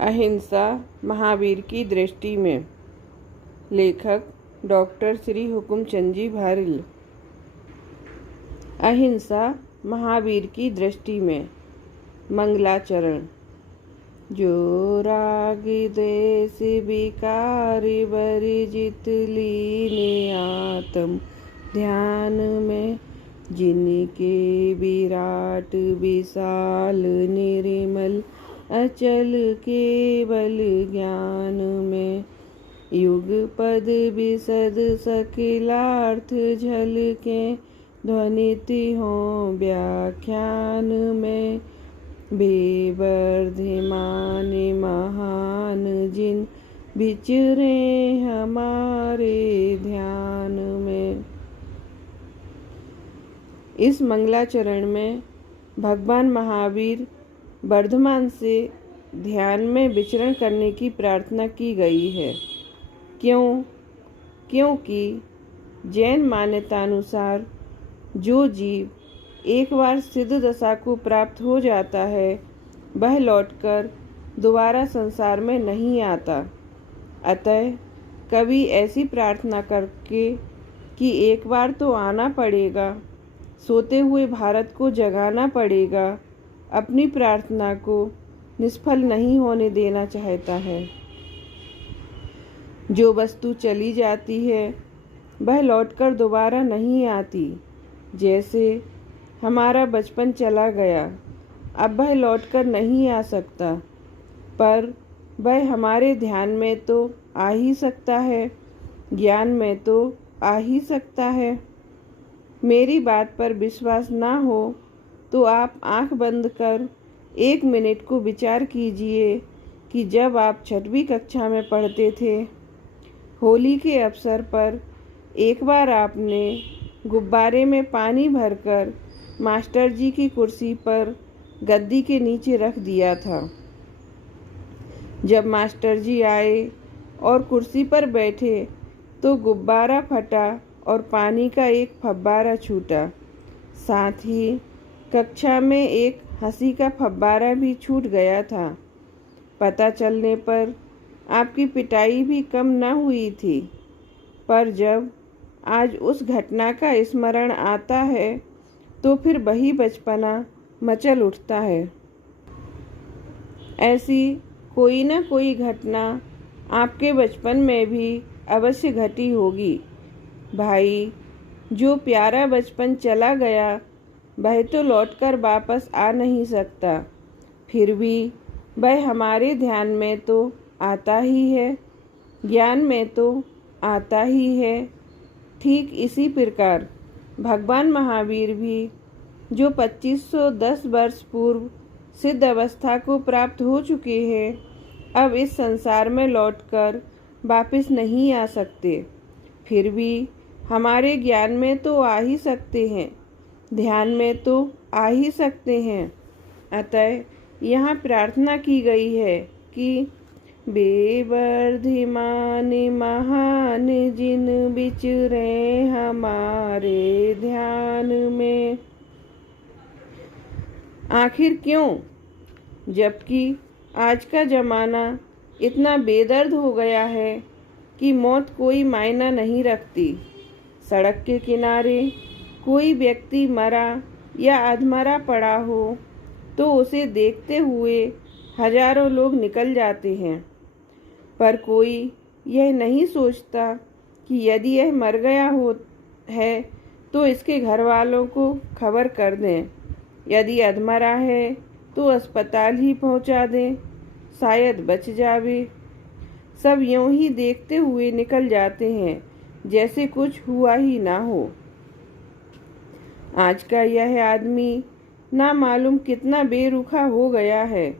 अहिंसा महावीर की दृष्टि में। लेखक डॉक्टर श्री हुकुमचंद जी भारिल। अहिंसा महावीर की दृष्टि में। मंगलाचरण। जो राग द्वेष विकार बरिजित लीने आत्म ध्यान में, जिनके विराट विशाल निर्मल अचल केवल ज्ञान में, युग पद विशद सकलार्थ झलके ध्वनित हों व्याख्यान में, बेवर्धिमान महान जिन विचरे हमारे ध्यान में। इस मंगलाचरण में भगवान महावीर वर्धमान से ध्यान में विचरण करने की प्रार्थना की गई है। क्योंकि जैन मान्यतानुसार जो जीव एक बार सिद्ध दशा को प्राप्त हो जाता है, वह लौटकर दोबारा संसार में नहीं आता। अतः कवि ऐसी प्रार्थना करके कि एक बार तो आना पड़ेगा, सोते हुए भारत को जगाना पड़ेगा, अपनी प्रार्थना को निष्फल नहीं होने देना चाहता है। जो वस्तु चली जाती है वह लौटकर दोबारा नहीं आती। जैसे हमारा बचपन चला गया, अब वह लौटकर नहीं आ सकता, पर वह हमारे ध्यान में तो आ ही सकता है, ज्ञान में तो आ ही सकता है। मेरी बात पर विश्वास ना हो तो आप आंख बंद कर 1 मिनट को विचार कीजिए कि जब आप 6वीं कक्षा में पढ़ते थे, होली के अवसर पर एक बार आपने गुब्बारे में पानी भरकर मास्टर जी की कुर्सी पर गद्दी के नीचे रख दिया था। जब मास्टर जी आए और कुर्सी पर बैठे तो गुब्बारा फटा और पानी का एक फव्वारा छूटा। साथ ही कक्षा में एक हंसी का फव्वारा भी छूट गया था। पता चलने पर आपकी पिटाई भी कम न हुई थी, पर जब आज उस घटना का स्मरण आता है तो फिर वही बचपना मचल उठता है। ऐसी कोई न कोई घटना आपके बचपन में भी अवश्य घटी होगी। भाई, जो प्यारा बचपन चला गया वह तो लौटकर वापस आ नहीं सकता, फिर भी वह हमारे ध्यान में तो आता ही है, ज्ञान में तो आता ही है। ठीक इसी प्रकार भगवान महावीर भी, जो 2510 वर्ष पूर्व सिद्ध अवस्था को प्राप्त हो चुके हैं, अब इस संसार में लौटकर वापस नहीं आ सकते, फिर भी हमारे ज्ञान में तो आ ही सकते हैं, ध्यान में तो आ ही सकते हैं। अतः यहाँ प्रार्थना की गई है कि बेवर्धिमान महान जिन विचरे हमारे ध्यान में। आखिर क्यों? जबकि आज का ज़माना इतना बेदर्द हो गया है कि मौत कोई मायना नहीं रखती। सड़क के किनारे कोई व्यक्ति मरा या अधमरा पड़ा हो तो उसे देखते हुए हजारों लोग निकल जाते हैं, पर कोई यह नहीं सोचता कि यदि यह मर गया है तो इसके घर वालों को खबर कर दें, यदि अधमरा है तो अस्पताल ही पहुंचा दें, शायद बच जावे। सब यूं ही देखते हुए निकल जाते हैं जैसे कुछ हुआ ही ना हो। आज का यह आदमी ना मालूम कितना बेरुखा हो गया है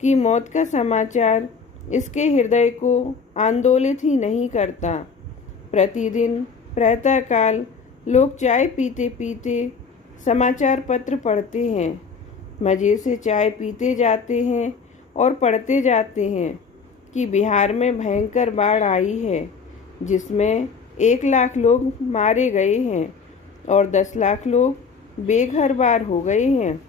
कि मौत का समाचार इसके हृदय को आंदोलित ही नहीं करता। प्रतिदिन प्रातःकाल लोग चाय पीते पीते समाचार पत्र पढ़ते हैं, मज़े से चाय पीते जाते हैं और पढ़ते जाते हैं कि बिहार में भयंकर बाढ़ आई है, जिसमें 1 लाख लोग मारे गए हैं और 10 लाख लोग बेघर बार हो गए हैं।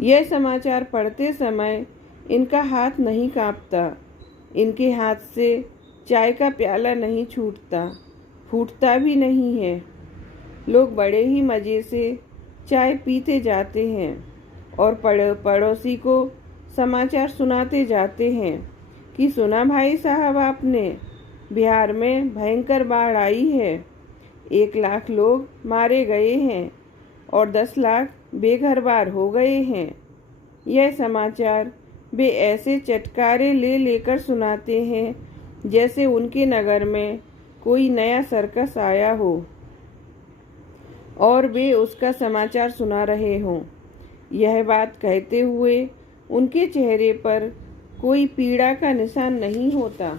यह समाचार पढ़ते समय इनका हाथ नहीं कांपता, इनके हाथ से चाय का प्याला नहीं छूटता, फूटता भी नहीं है। लोग बड़े ही मज़े से चाय पीते जाते हैं और पड़ोसी को समाचार सुनाते जाते हैं कि सुना भाई साहब आपने, बिहार में भयंकर बाढ़ आई है, 1 लाख लोग मारे गए हैं और 10 लाख बेघर-बार हो गए हैं। यह समाचार वे ऐसे चटकारे ले लेकर सुनाते हैं जैसे उनके नगर में कोई नया सर्कस आया हो और वे उसका समाचार सुना रहे हों। यह बात कहते हुए उनके चेहरे पर कोई पीड़ा का निशान नहीं होता।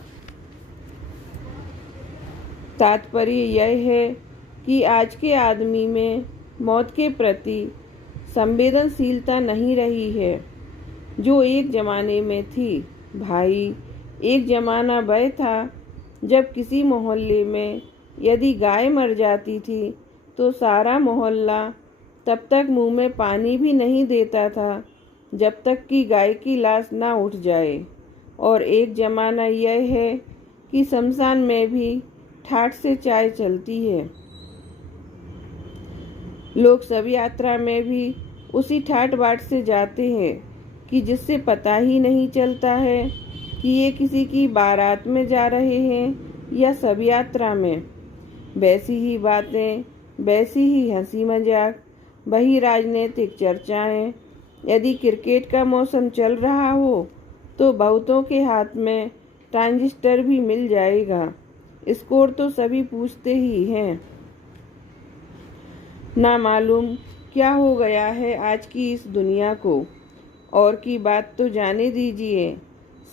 तात्पर्य यह है कि आज के आदमी में मौत के प्रति संवेदनशीलता नहीं रही है जो एक ज़माने में थी। भाई, एक ज़माना वह था जब किसी मोहल्ले में यदि गाय मर जाती थी तो सारा मोहल्ला तब तक मुंह में पानी भी नहीं देता था जब तक कि गाय की लाश ना उठ जाए। और एक ज़माना यह है कि शमशान में भी ठाठ से चाय चलती है। लोग सब यात्रा में भी उसी ठाट बाट से जाते हैं कि जिससे पता ही नहीं चलता है कि ये किसी की बारात में जा रहे हैं या सब यात्रा में। वैसी ही बातें, वैसी ही हंसी मजाक, वही राजनीतिक चर्चाएं। यदि क्रिकेट का मौसम चल रहा हो तो बहुतों के हाथ में ट्रांजिस्टर भी मिल जाएगा। स्कोर तो सभी पूछते ही हैं। ना मालूम क्या हो गया है आज की इस दुनिया को। और की बात तो जाने दीजिए,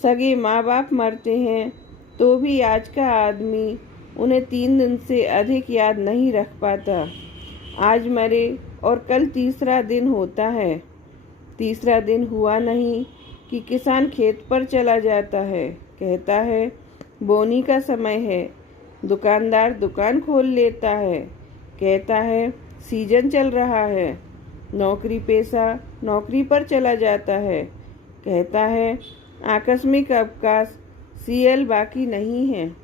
सगे माँ बाप मरते हैं तो भी आज का आदमी उन्हें 3 दिन से अधिक याद नहीं रख पाता। आज मरे और कल तीसरा दिन होता है। तीसरा दिन हुआ नहीं कि किसान खेत पर चला जाता है, कहता है बोनी का समय है। दुकानदार दुकान खोल लेता है, कहता है सीजन चल रहा है। नौकरी पेशा नौकरी पर चला जाता है, कहता है आकस्मिक अवकाश सीएल बाकी नहीं है।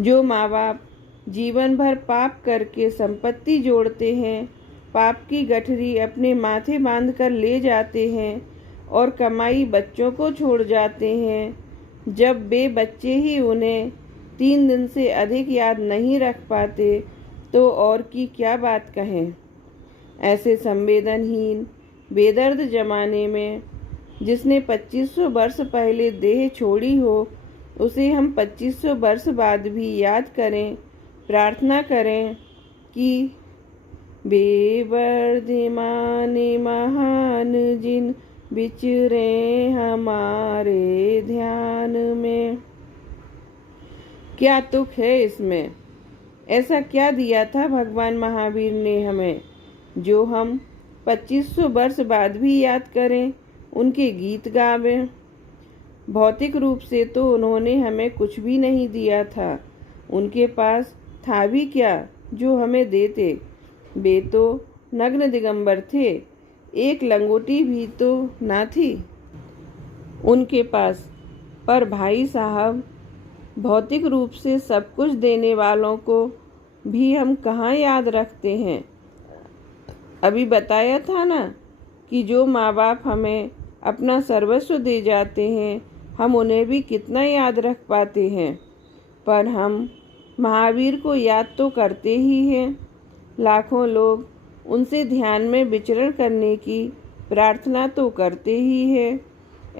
जो माँ बाप जीवन भर पाप करके संपत्ति जोड़ते हैं, पाप की गठरी अपने माथे बांधकर ले जाते हैं और कमाई बच्चों को छोड़ जाते हैं, जब वे बच्चे ही उन्हें 3 दिन से अधिक याद नहीं रख पाते तो और की क्या बात कहें। ऐसे संवेदनहीन बेदर्द जमाने में जिसने 2500 वर्ष पहले देह छोड़ी हो, उसे हम 2500 वर्ष बाद भी याद करें, प्रार्थना करें कि बेवर्दिमान महान जिन विचरे हमारे ध्यान में। क्या दुख है इसमें? ऐसा क्या दिया था भगवान महावीर ने हमें जो हम 2500 वर्ष बाद भी याद करें, उनके गीत गावें। भौतिक रूप से तो उन्होंने हमें कुछ भी नहीं दिया था। उनके पास था भी क्या जो हमें देते। वे तो नग्न दिगंबर थे, एक लंगोटी भी तो ना थी उनके पास। पर भाई साहब, भौतिक रूप से सब कुछ देने वालों को भी हम कहाँ याद रखते हैं। अभी बताया था ना कि जो माँ बाप हमें अपना सर्वस्व दे जाते हैं, हम उन्हें भी कितना याद रख पाते हैं। पर हम महावीर को याद तो करते ही हैं। लाखों लोग उनसे ध्यान में विचरण करने की प्रार्थना तो करते ही हैं।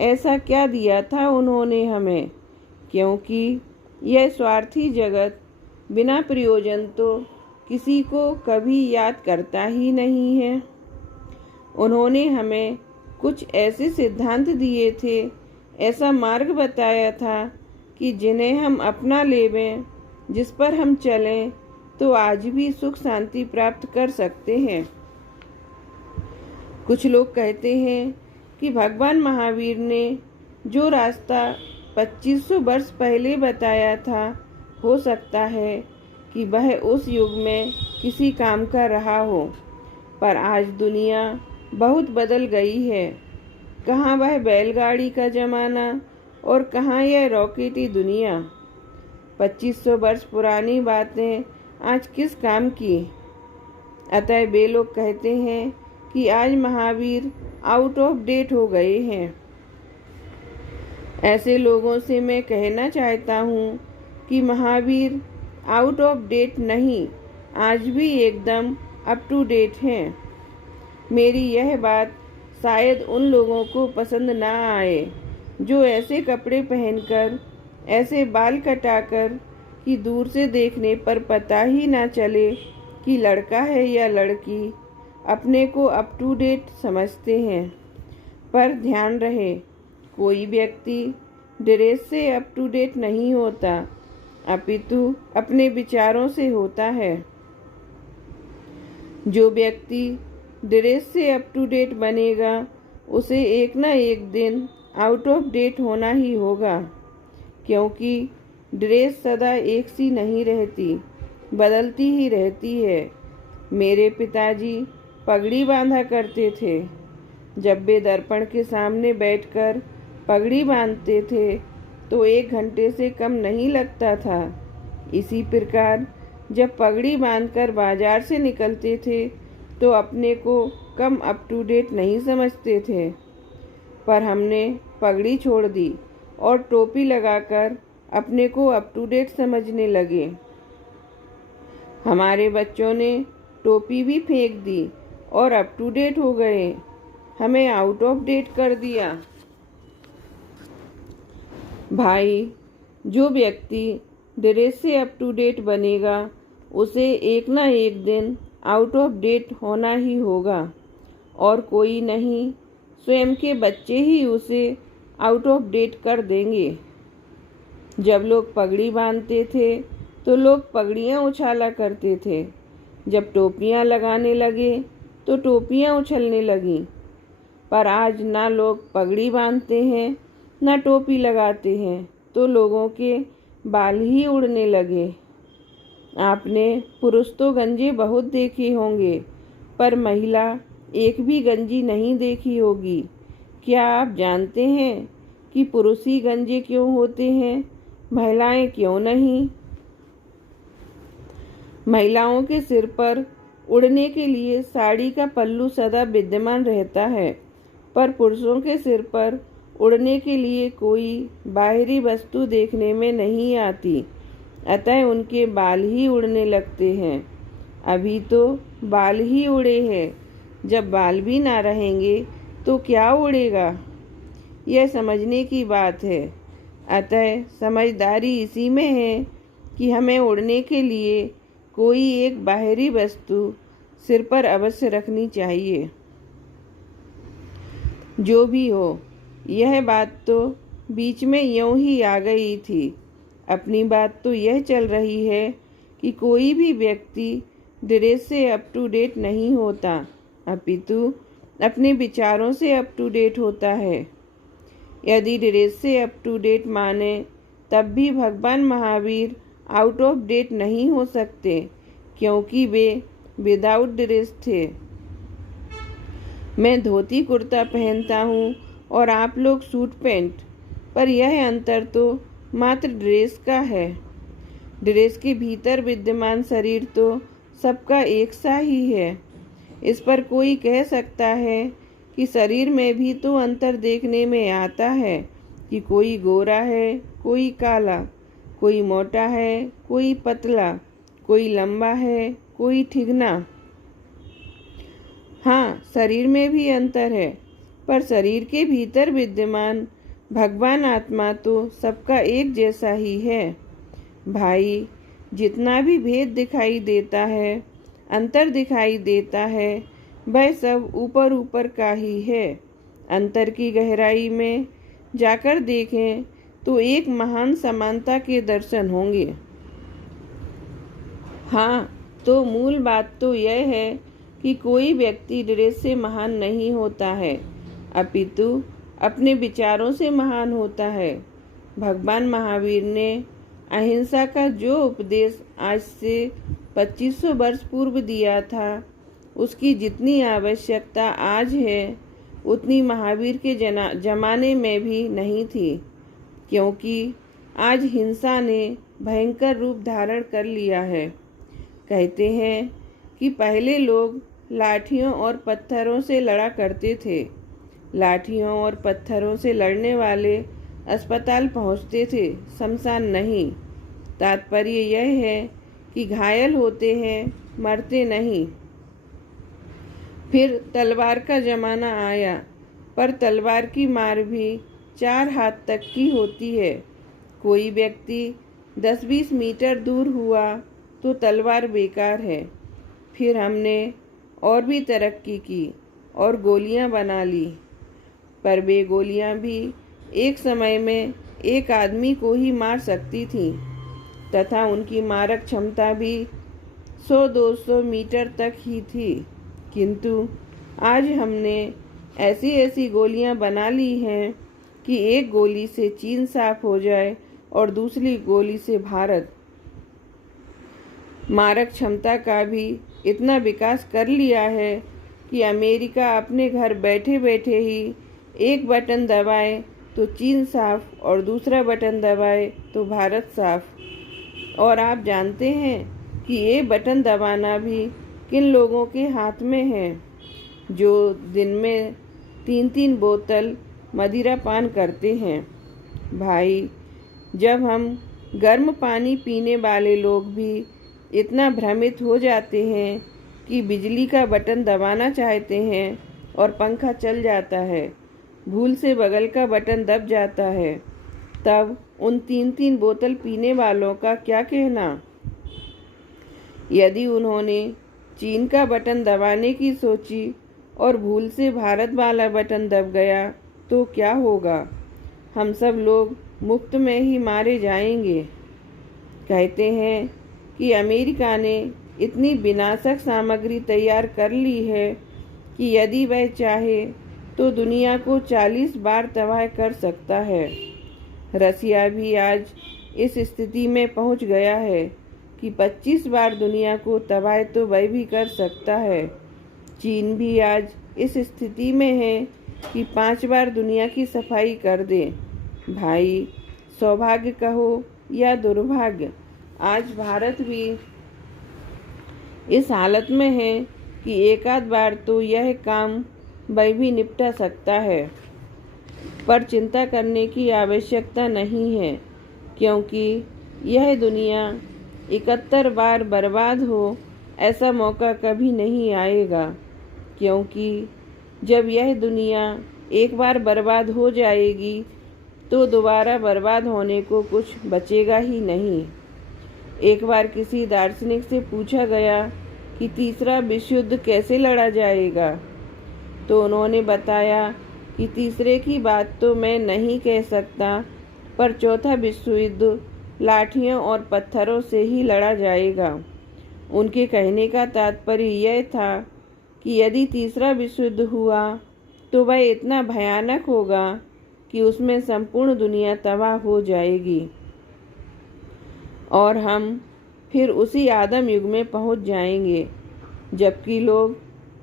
ऐसा क्या दिया था उन्होंने हमें? क्योंकि यह स्वार्थी जगत बिना प्रयोजन तो किसी को कभी याद करता ही नहीं है। उन्होंने हमें कुछ ऐसे सिद्धांत दिए थे, ऐसा मार्ग बताया था कि जिन्हें हम अपना लेवें, जिस पर हम चलें तो आज भी सुख शांति प्राप्त कर सकते हैं। कुछ लोग कहते हैं कि भगवान महावीर ने जो रास्ता 2500 वर्ष पहले बताया था, हो सकता है कि वह उस युग में किसी काम का रहा हो। पर आज दुनिया बहुत बदल गई है। कहाँ वह बैलगाड़ी का ज़माना और कहाँ यह रॉकेटी दुनिया। 2500 वर्ष पुरानी बातें आज किस काम की। अतः वे लोग कहते हैं कि आज महावीर आउट ऑफ डेट हो गए हैं। ऐसे लोगों से मैं कहना चाहता हूँ कि महावीर आउट ऑफ डेट नहीं, आज भी एकदम अप टू डेट हैं। मेरी यह बात शायद उन लोगों को पसंद ना आए जो ऐसे कपड़े पहनकर, ऐसे बाल कटाकर कि दूर से देखने पर पता ही ना चले कि लड़का है या लड़की, अपने को अप टू डेट समझते हैं। पर ध्यान रहे, कोई व्यक्ति ड्रेस से अप टू डेट नहीं होता, अपितु अपने विचारों से होता है। जो व्यक्ति ड्रेस से अप टू डेट बनेगा उसे एक ना एक दिन आउट ऑफ डेट होना ही होगा, क्योंकि ड्रेस सदा एक सी नहीं रहती, बदलती ही रहती है। मेरे पिताजी पगड़ी बांधा करते थे। जब वे दर्पण के सामने बैठकर पगड़ी बांधते थे तो 1 घंटे से कम नहीं लगता था। इसी प्रकार जब पगड़ी बांधकर बाजार से निकलते थे तो अपने को कम अप टू डेट नहीं समझते थे। पर हमने पगड़ी छोड़ दी और टोपी लगाकर अपने को अप टू डेट समझने लगे। हमारे बच्चों ने टोपी भी फेंक दी और अप टू डेट हो गए, हमें आउट ऑफ डेट कर दिया। भाई, जो व्यक्ति ड्रेस से अप टू डेट बनेगा उसे एक ना एक दिन आउट ऑफ डेट होना ही होगा, और कोई नहीं, स्वयं के बच्चे ही उसे आउट ऑफ डेट कर देंगे। जब लोग पगड़ी बांधते थे तो लोग पगड़ियाँ उछाला करते थे। जब टोपियाँ लगाने लगे तो टोपियाँ उछलने लगीं। पर आज ना लोग पगड़ी बांधते हैं ना टोपी लगाते हैं तो लोगों के बाल ही उड़ने लगे। आपने पुरुष तो गंजे बहुत देखे होंगे, पर महिला एक भी गंजी नहीं देखी होगी। क्या आप जानते हैं कि पुरुष ही गंजे क्यों होते हैं, महिलाएं क्यों नहीं? महिलाओं के सिर पर उड़ने के लिए साड़ी का पल्लू सदा विद्यमान रहता है, पर पुरुषों के सिर पर उड़ने के लिए कोई बाहरी वस्तु देखने में नहीं आती, अतः उनके बाल ही उड़ने लगते हैं। अभी तो बाल ही उड़े हैं, जब बाल भी ना रहेंगे तो क्या उड़ेगा? यह समझने की बात है। अतः समझदारी इसी में है कि हमें उड़ने के लिए कोई एक बाहरी वस्तु सिर पर अवश्य रखनी चाहिए। जो भी हो, यह बात तो बीच में यूं ही आ गई थी। अपनी बात तो यह चल रही है कि कोई भी व्यक्ति ड्रेस से अप टू डेट नहीं होता, अपितु अपने विचारों से अप टू डेट होता है। यदि ड्रेस से अप टू डेट माने, तब भी भगवान महावीर आउट ऑफ डेट नहीं हो सकते, क्योंकि वे विदाउट ड्रेस थे। मैं धोती कुर्ता पहनता हूँ और आप लोग सूट पैंट, पर यह अंतर तो मात्र ड्रेस का है। ड्रेस के भीतर विद्यमान शरीर तो सबका एक सा ही है। इस पर कोई कह सकता है कि शरीर में भी तो अंतर देखने में आता है कि कोई गोरा है, कोई काला, कोई मोटा है, कोई पतला, कोई लंबा है, कोई ठिगना। हाँ, शरीर में भी अंतर है, पर शरीर के भीतर विद्यमान भगवान आत्मा तो सबका एक जैसा ही है। भाई, जितना भी भेद दिखाई देता है, अंतर दिखाई देता है, वह सब ऊपर ऊपर का ही है। अंतर की गहराई में जाकर देखें तो एक महान समानता के दर्शन होंगे। हाँ, तो मूल बात तो यह है कि कोई व्यक्ति ड्रेस से महान नहीं होता है, अपितु अपने विचारों से महान होता है। भगवान महावीर ने अहिंसा का जो उपदेश आज से 2500 वर्ष पूर्व दिया था, उसकी जितनी आवश्यकता आज है उतनी महावीर के जमाने में भी नहीं थी, क्योंकि आज हिंसा ने भयंकर रूप धारण कर लिया है। कहते हैं कि पहले लोग लाठियों और पत्थरों से लड़ा करते थे। लाठियों और पत्थरों से लड़ने वाले अस्पताल पहुंचते थे, शमशान नहीं। तात्पर्य यह है कि घायल होते हैं, मरते नहीं। फिर तलवार का जमाना आया, पर तलवार की मार भी 4 हाथ तक की होती है। कोई व्यक्ति 10-20 मीटर दूर हुआ तो तलवार बेकार है। फिर हमने और भी तरक्की की और गोलियां बना ली, पर वे गोलियां भी एक समय में एक आदमी को ही मार सकती थीं, तथा उनकी मारक क्षमता भी 100-200 मीटर तक ही थी। किंतु आज हमने ऐसी ऐसी गोलियां बना ली हैं कि एक गोली से चीन साफ हो जाए और दूसरी गोली से भारत। मारक क्षमता का भी इतना विकास कर लिया है कि अमेरिका अपने घर बैठे बैठे ही एक बटन दबाए तो चीन साफ और दूसरा बटन दबाए तो भारत साफ। और आप जानते हैं कि ये बटन दबाना भी किन लोगों के हाथ में है, जो दिन में 3-3 बोतल मदिरा पान करते हैं। भाई, जब हम गर्म पानी पीने वाले लोग भी इतना भ्रमित हो जाते हैं कि बिजली का बटन दबाना चाहते हैं और पंखा चल जाता है, भूल से बगल का बटन दब जाता है, तब उन 3-3 बोतल पीने वालों का क्या कहना। यदि उन्होंने चीन का बटन दबाने की सोची और भूल से भारत वाला बटन दब गया तो क्या होगा? हम सब लोग मुफ्त में ही मारे जाएंगे। कहते हैं कि अमेरिका ने इतनी विनाशक सामग्री तैयार कर ली है कि यदि वह चाहे तो दुनिया को 40 बार तबाह कर सकता है। रसिया भी आज इस स्थिति में पहुंच गया है कि 25 बार दुनिया को तबाह तो वह भी कर सकता है। चीन भी आज इस स्थिति में है कि 5 बार दुनिया की सफाई कर दे। भाई, सौभाग्य कहो या दुर्भाग्य, आज भारत भी इस हालत में है कि एक आध बार तो यह काम वह भी निपटा सकता है, पर चिंता करने की आवश्यकता नहीं है, क्योंकि यह दुनिया 71 बार बर्बाद हो ऐसा मौका कभी नहीं आएगा। क्योंकि जब यह दुनिया एक बार बर्बाद हो जाएगी तो दोबारा बर्बाद होने को कुछ बचेगा ही नहीं। एक बार किसी दार्शनिक से पूछा गया कि तीसरा विश्व युद्ध कैसे लड़ा जाएगा, तो उन्होंने बताया कि तीसरे की बात तो मैं नहीं कह सकता, पर चौथा विश्व युद्ध लाठियों और पत्थरों से ही लड़ा जाएगा। उनके कहने का तात्पर्य यह था कि यदि तीसरा विश्व युद्ध हुआ तो वह इतना भयानक होगा कि उसमें संपूर्ण दुनिया तबाह हो जाएगी और हम फिर उसी आदम युग में पहुंच जाएंगे जबकि लोग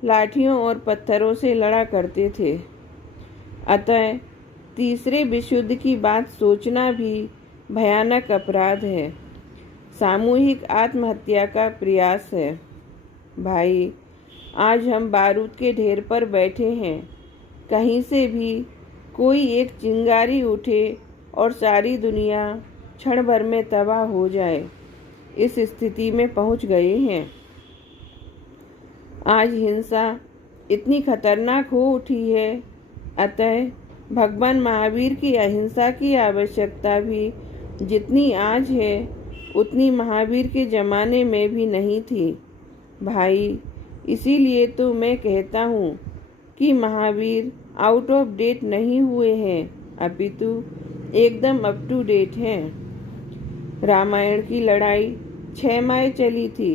लाठियों और पत्थरों से लड़ा करते थे। अतः तीसरे विश्व युद्ध की बात सोचना भी भयानक अपराध है, सामूहिक आत्महत्या का प्रयास है। भाई, आज हम बारूद के ढेर पर बैठे हैं, कहीं से भी कोई एक चिंगारी उठे और सारी दुनिया क्षण भर में तबाह हो जाए, इस स्थिति में पहुंच गए हैं। आज हिंसा इतनी खतरनाक हो उठी है, अतः भगवान महावीर की अहिंसा की आवश्यकता भी जितनी आज है उतनी महावीर के ज़माने में भी नहीं थी। भाई, इसीलिए तो मैं कहता हूँ कि महावीर आउट ऑफ डेट नहीं हुए हैं, अपितु एकदम अप टू डेट हैं। रामायण की लड़ाई 6 माह चली थी,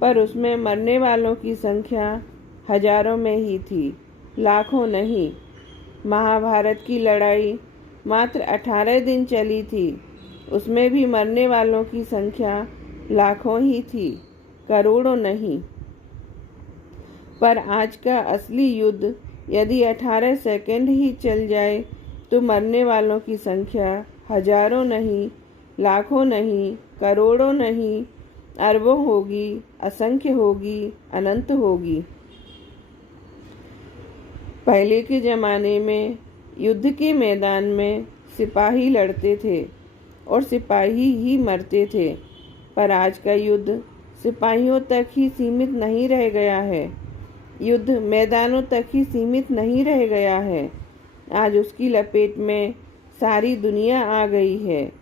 पर उसमें मरने वालों की संख्या हजारों में ही थी, लाखों नहीं। महाभारत की लड़ाई मात्र 18 दिन चली थी, उसमें भी मरने वालों की संख्या लाखों ही थी, करोड़ों नहीं। पर आज का असली युद्ध यदि 18 सेकंड ही चल जाए तो मरने वालों की संख्या हजारों नहीं, लाखों नहीं, करोड़ों नहीं, अरबों होगी, असंख्य होगी, अनंत होगी। पहले के ज़माने में युद्ध के मैदान में सिपाही लड़ते थे और सिपाही ही मरते थे, पर आज का युद्ध सिपाहियों तक ही सीमित नहीं रह गया है। युद्ध मैदानों तक ही सीमित नहीं रह गया है। आज उसकी लपेट में सारी दुनिया आ गई है।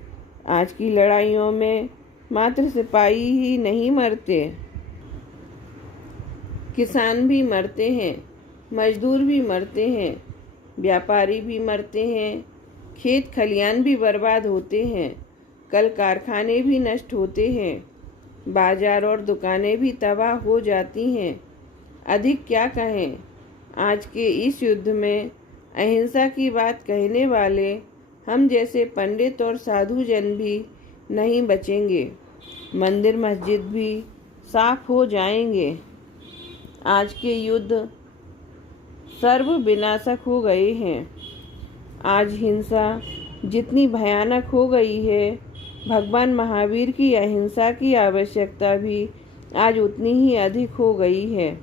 आज की लड़ाइयों में मात्र सिपाही ही नहीं मरते, किसान भी मरते हैं, मजदूर भी मरते हैं, व्यापारी भी मरते हैं, खेत खलियान भी बर्बाद होते हैं, कल कारखाने भी नष्ट होते हैं, बाजार और दुकानें भी तबाह हो जाती हैं। अधिक क्या कहें, आज के इस युद्ध में अहिंसा की बात कहने वाले हम जैसे पंडित और साधु जन भी नहीं बचेंगे। मंदिर मस्जिद भी साफ हो जाएंगे। आज के युद्ध सर्व विनाशक हो गए हैं। आज हिंसा जितनी भयानक हो गई है, भगवान महावीर की अहिंसा की आवश्यकता भी आज उतनी ही अधिक हो गई है।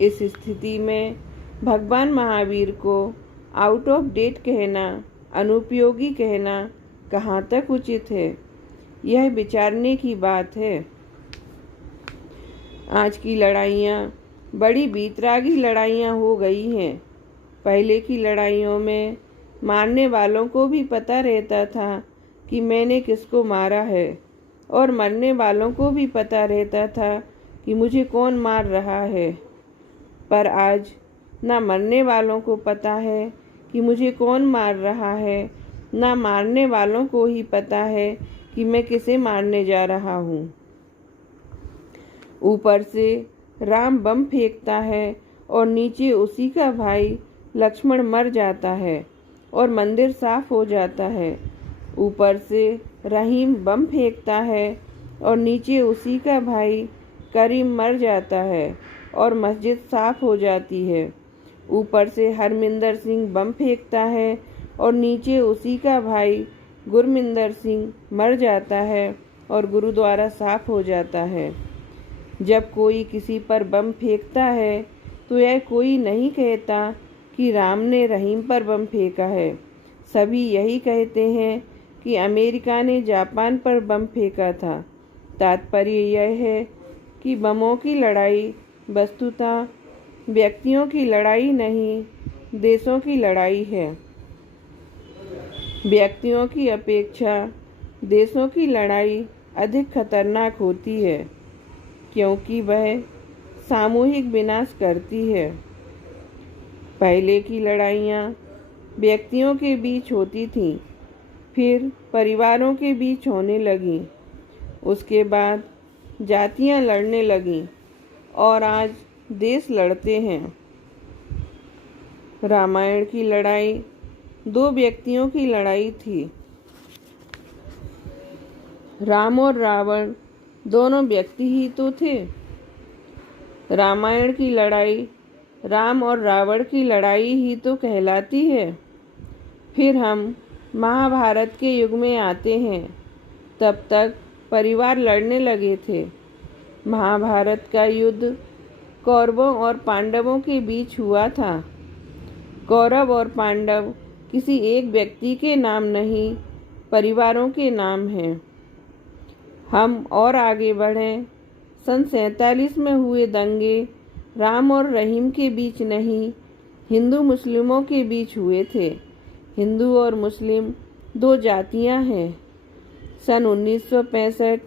इस स्थिति में भगवान महावीर को आउट ऑफ डेट कहना, अनुपयोगी कहना कहाँ तक उचित है, यह विचारने की बात है। आज की लड़ाइयाँ बड़ी बीतरागी लड़ाइयाँ हो गई हैं। पहले की लड़ाइयों में मारने वालों को भी पता रहता था कि मैंने किसको मारा है, और मरने वालों को भी पता रहता था कि मुझे कौन मार रहा है। पर आज ना मरने वालों को पता है कि मुझे कौन मार रहा है, ना मारने वालों को ही पता है कि मैं किसे मारने जा रहा हूँ। ऊपर से राम बम फेंकता है और नीचे उसी का भाई लक्ष्मण मर जाता है और मंदिर साफ हो जाता है। ऊपर से रहीम बम फेंकता है और नीचे उसी का भाई करीम मर जाता है और मस्जिद साफ हो जाती है। ऊपर से हरमिंदर सिंह बम फेंकता है और नीचे उसी का भाई गुरमिंदर सिंह मर जाता है और गुरुद्वारा साफ हो जाता है। जब कोई किसी पर बम फेंकता है तो यह कोई नहीं कहता कि राम ने रहीम पर बम फेंका है। सभी यही कहते हैं कि अमेरिका ने जापान पर बम फेंका था। तात्पर्य यह है कि बमों की लड़ाई वस्तुतः व्यक्तियों की लड़ाई नहीं, देशों की लड़ाई है। व्यक्तियों की अपेक्षा देशों की लड़ाई अधिक खतरनाक होती है, क्योंकि वह सामूहिक विनाश करती है। पहले की लड़ाइयाँ व्यक्तियों के बीच होती थीं, फिर परिवारों के बीच होने लगीं, उसके बाद जातियाँ लड़ने लगीं और आज देश लड़ते हैं। रामायण की लड़ाई दो व्यक्तियों की लड़ाई थी। राम और रावण दोनों व्यक्ति ही तो थे। रामायण की लड़ाई राम और रावण की लड़ाई ही तो कहलाती है। फिर हम महाभारत के युग में आते हैं। तब तक परिवार लड़ने लगे थे। महाभारत का युद्ध कौरवों और पांडवों के बीच हुआ था। कौरव और पांडव किसी एक व्यक्ति के नाम नहीं, परिवारों के नाम हैं। हम और आगे बढ़ें। सन 47 में हुए दंगे राम और रहीम के बीच नहीं, हिंदू मुस्लिमों के बीच हुए थे। हिंदू और मुस्लिम दो जातियां हैं। सन 1965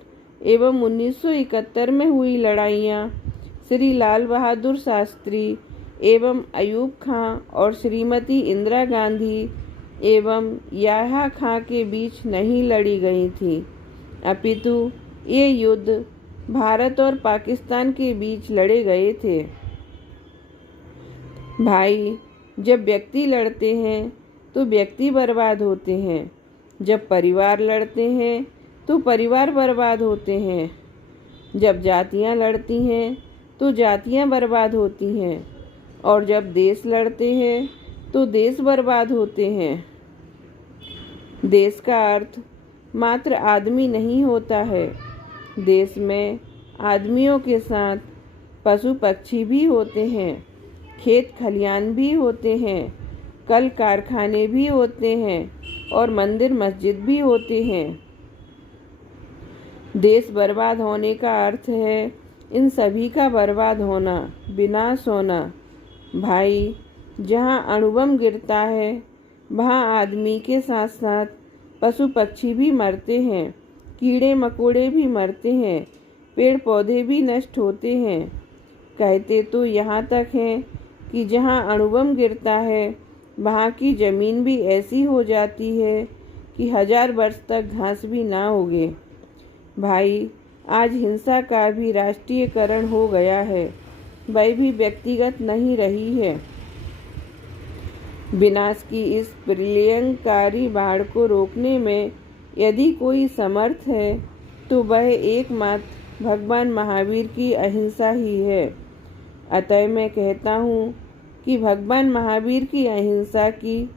एवं 1971 में हुई लड़ाइयाँ श्री लाल बहादुर शास्त्री एवं अयूब खां और श्रीमती इंदिरा गांधी एवं याह्या खां के बीच नहीं लड़ी गई थी, अपितु ये युद्ध भारत और पाकिस्तान के बीच लड़े गए थे। भाई, जब व्यक्ति लड़ते हैं तो व्यक्ति बर्बाद होते हैं। जब परिवार लड़ते हैं तो परिवार बर्बाद होते हैं। जब जातियां लड़ती हैं तो जातियां बर्बाद होती हैं। और जब देश लड़ते हैं तो देश बर्बाद होते हैं। देश का अर्थ मात्र आदमी नहीं होता है। देश में आदमियों के साथ पशु पक्षी भी होते हैं, खेत खलियान भी होते हैं, कल कारखाने भी होते हैं और मंदिर मस्जिद भी होते हैं। देश बर्बाद होने का अर्थ है इन सभी का बर्बाद होना, विनाश होना। भाई, जहाँ अणुबम गिरता है वहाँ आदमी के साथ साथ पशु पक्षी भी मरते हैं, कीड़े मकोड़े भी मरते हैं, पेड़ पौधे भी नष्ट होते हैं। कहते तो यहाँ तक हैं कि जहाँ अणुबम गिरता है वहाँ की ज़मीन भी ऐसी हो जाती है कि 1000 वर्ष तक घास भी ना उगे। भाई, आज हिंसा का भी राष्ट्रीयकरण हो गया है, वह भी व्यक्तिगत नहीं रही है। विनाश की इस प्रलयंकारी बाढ़ को रोकने में यदि कोई समर्थ है तो वह एकमात्र भगवान महावीर की अहिंसा ही है। अतः मैं कहता हूँ कि भगवान महावीर की अहिंसा की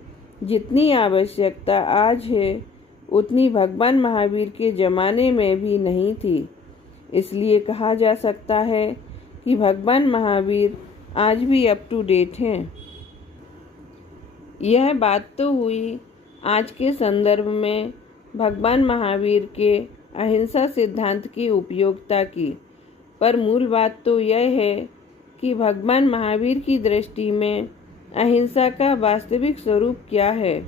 जितनी आवश्यकता आज है उतनी भगवान महावीर के ज़माने में भी नहीं थी। इसलिए कहा जा सकता है कि भगवान महावीर आज भी अप टू डेट हैं। यह बात तो हुई आज के संदर्भ में भगवान महावीर के अहिंसा सिद्धांत की उपयोगिता की, पर मूल बात तो यह है कि भगवान महावीर की दृष्टि में अहिंसा का वास्तविक स्वरूप क्या है।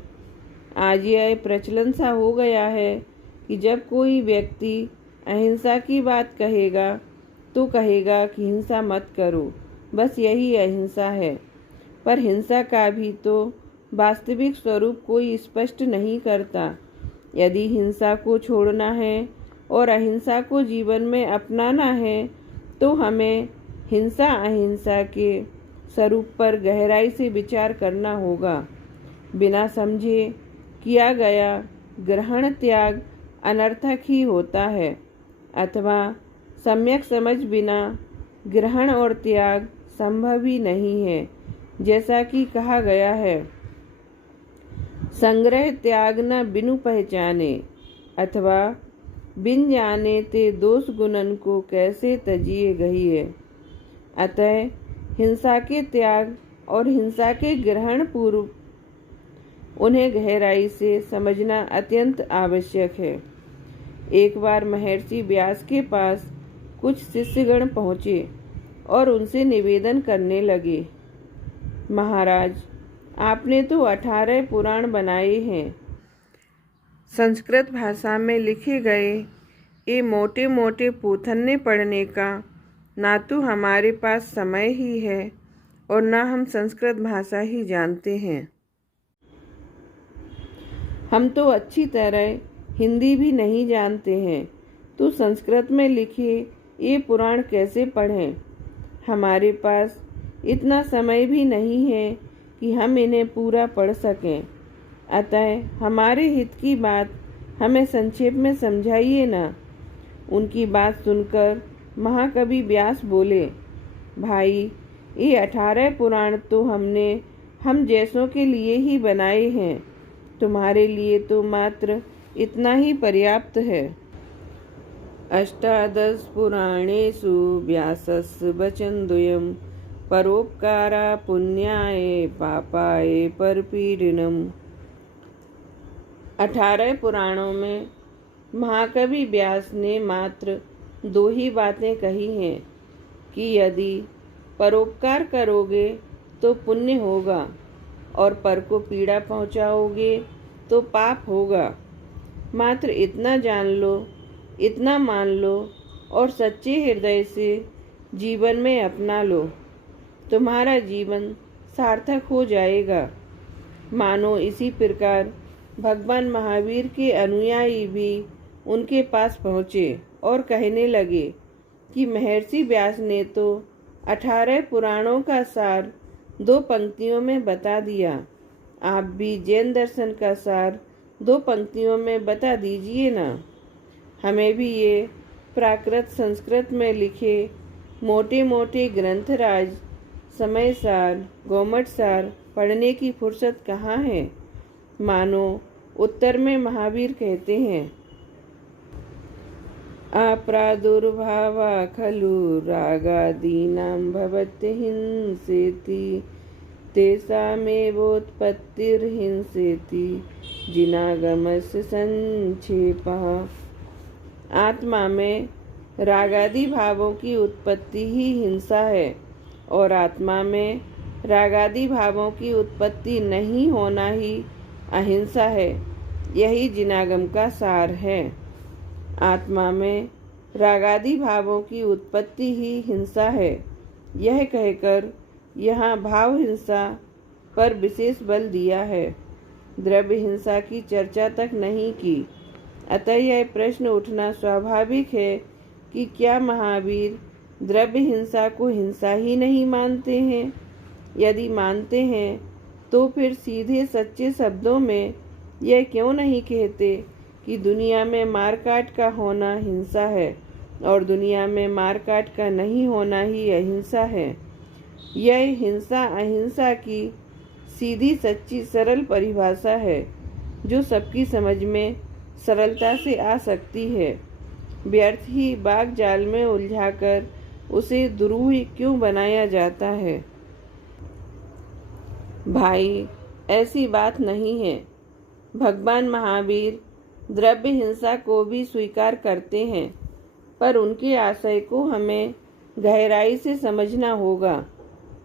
आज यह प्रचलन सा हो गया है कि जब कोई व्यक्ति अहिंसा की बात कहेगा तो कहेगा कि हिंसा मत करो, बस यही अहिंसा है। पर हिंसा का भी तो वास्तविक स्वरूप कोई स्पष्ट नहीं करता। यदि हिंसा को छोड़ना है और अहिंसा को जीवन में अपनाना है तो हमें हिंसा अहिंसा के स्वरूप पर गहराई से विचार करना होगा। बिना समझे किया गया ग्रहण त्याग अनर्थक ही होता है, अथवा सम्यक समझ बिना ग्रहण और त्याग संभव ही नहीं है। जैसा कि कहा गया है, संग्रह त्याग न बिनु पहचाने, अथवा बिन जाने ते दोष गुणन को कैसे तजिए गहिए। अतः हिंसा के त्याग और हिंसा के ग्रहण पूर्व उन्हें गहराई से समझना अत्यंत आवश्यक है। एक बार महर्षि व्यास के पास कुछ शिष्यगण पहुँचे और उनसे निवेदन करने लगे, महाराज, आपने तो 18 पुराण बनाए हैं। संस्कृत भाषा में लिखे गए ये मोटे मोटे पूथन्ने पढ़ने का ना तो हमारे पास समय ही है और ना हम संस्कृत भाषा ही जानते हैं। हम तो अच्छी तरह हिंदी भी नहीं जानते हैं, तो संस्कृत में लिखे ये पुराण कैसे पढ़ें। हमारे पास इतना समय भी नहीं है कि हम इन्हें पूरा पढ़ सकें। अतः हमारे हित की बात हमें संक्षेप में समझाइए ना। उनकी बात सुनकर महाकवि व्यास बोले, भाई, ये 18 पुराण तो हमने हम जैसों के लिए ही बनाए हैं, तुम्हारे लिए तो मात्र इतना ही पर्याप्त है। अष्टादश पुराणेषु व्यासस्य वचनद्वयम् परोपकारा पुण्याय पापाय परपीडनम्। 18 पुराणों में महाकवि व्यास ने मात्र 2 ही बातें कही हैं कि यदि परोपकार करोगे तो पुण्य होगा और पर को पीड़ा पहुंचाओगे तो पाप होगा। मात्र इतना जान लो, इतना मान लो और सच्चे हृदय से जीवन में अपना लो, तुम्हारा जीवन सार्थक हो जाएगा। मानो इसी प्रकार भगवान महावीर के अनुयायी भी उनके पास पहुँचे और कहने लगे कि महर्षि व्यास ने तो 18 पुराणों का सार 2 पंक्तियों में बता दिया। आप भी जैन दर्शन का सार 2 पंक्तियों में बता दीजिए ना। हमें भी ये प्राकृत संस्कृत में लिखे मोटे मोटे ग्रंथराज समय सार, गोमट सार पढ़ने की फुर्सत कहाँ है। मानो उत्तर में महावीर कहते हैं, अप्रादुर्भावा खलु रागादीनां भवत्यहिंसेति तेषामेवोत्पत्तिर्हिंसेति जिनागमस्य संक्षेपः। आत्मा में रागादि भावों की उत्पत्ति ही हिंसा है और आत्मा में रागादि भावों की उत्पत्ति नहीं होना ही अहिंसा है। यही जिनागम का सार है। आत्मा में रागादि भावों की उत्पत्ति ही हिंसा है, यह कहकर यहाँ भाव हिंसा पर विशेष बल दिया है, द्रव्य हिंसा की चर्चा तक नहीं की। अतः यह प्रश्न उठना स्वाभाविक है कि क्या महावीर द्रव्य हिंसा को हिंसा ही नहीं मानते हैं? यदि मानते हैं तो फिर सीधे सच्चे शब्दों में यह क्यों नहीं कहते कि दुनिया में मारकाट का होना हिंसा है और दुनिया में मारकाट का नहीं होना ही अहिंसा है। यह हिंसा अहिंसा की सीधी सच्ची सरल परिभाषा है जो सबकी समझ में सरलता से आ सकती है। व्यर्थ ही बाग जाल में उलझाकर उसे दुरूह क्यों बनाया जाता है। भाई, ऐसी बात नहीं है। भगवान महावीर द्रव्य हिंसा को भी स्वीकार करते हैं, पर उनके आशय को हमें गहराई से समझना होगा।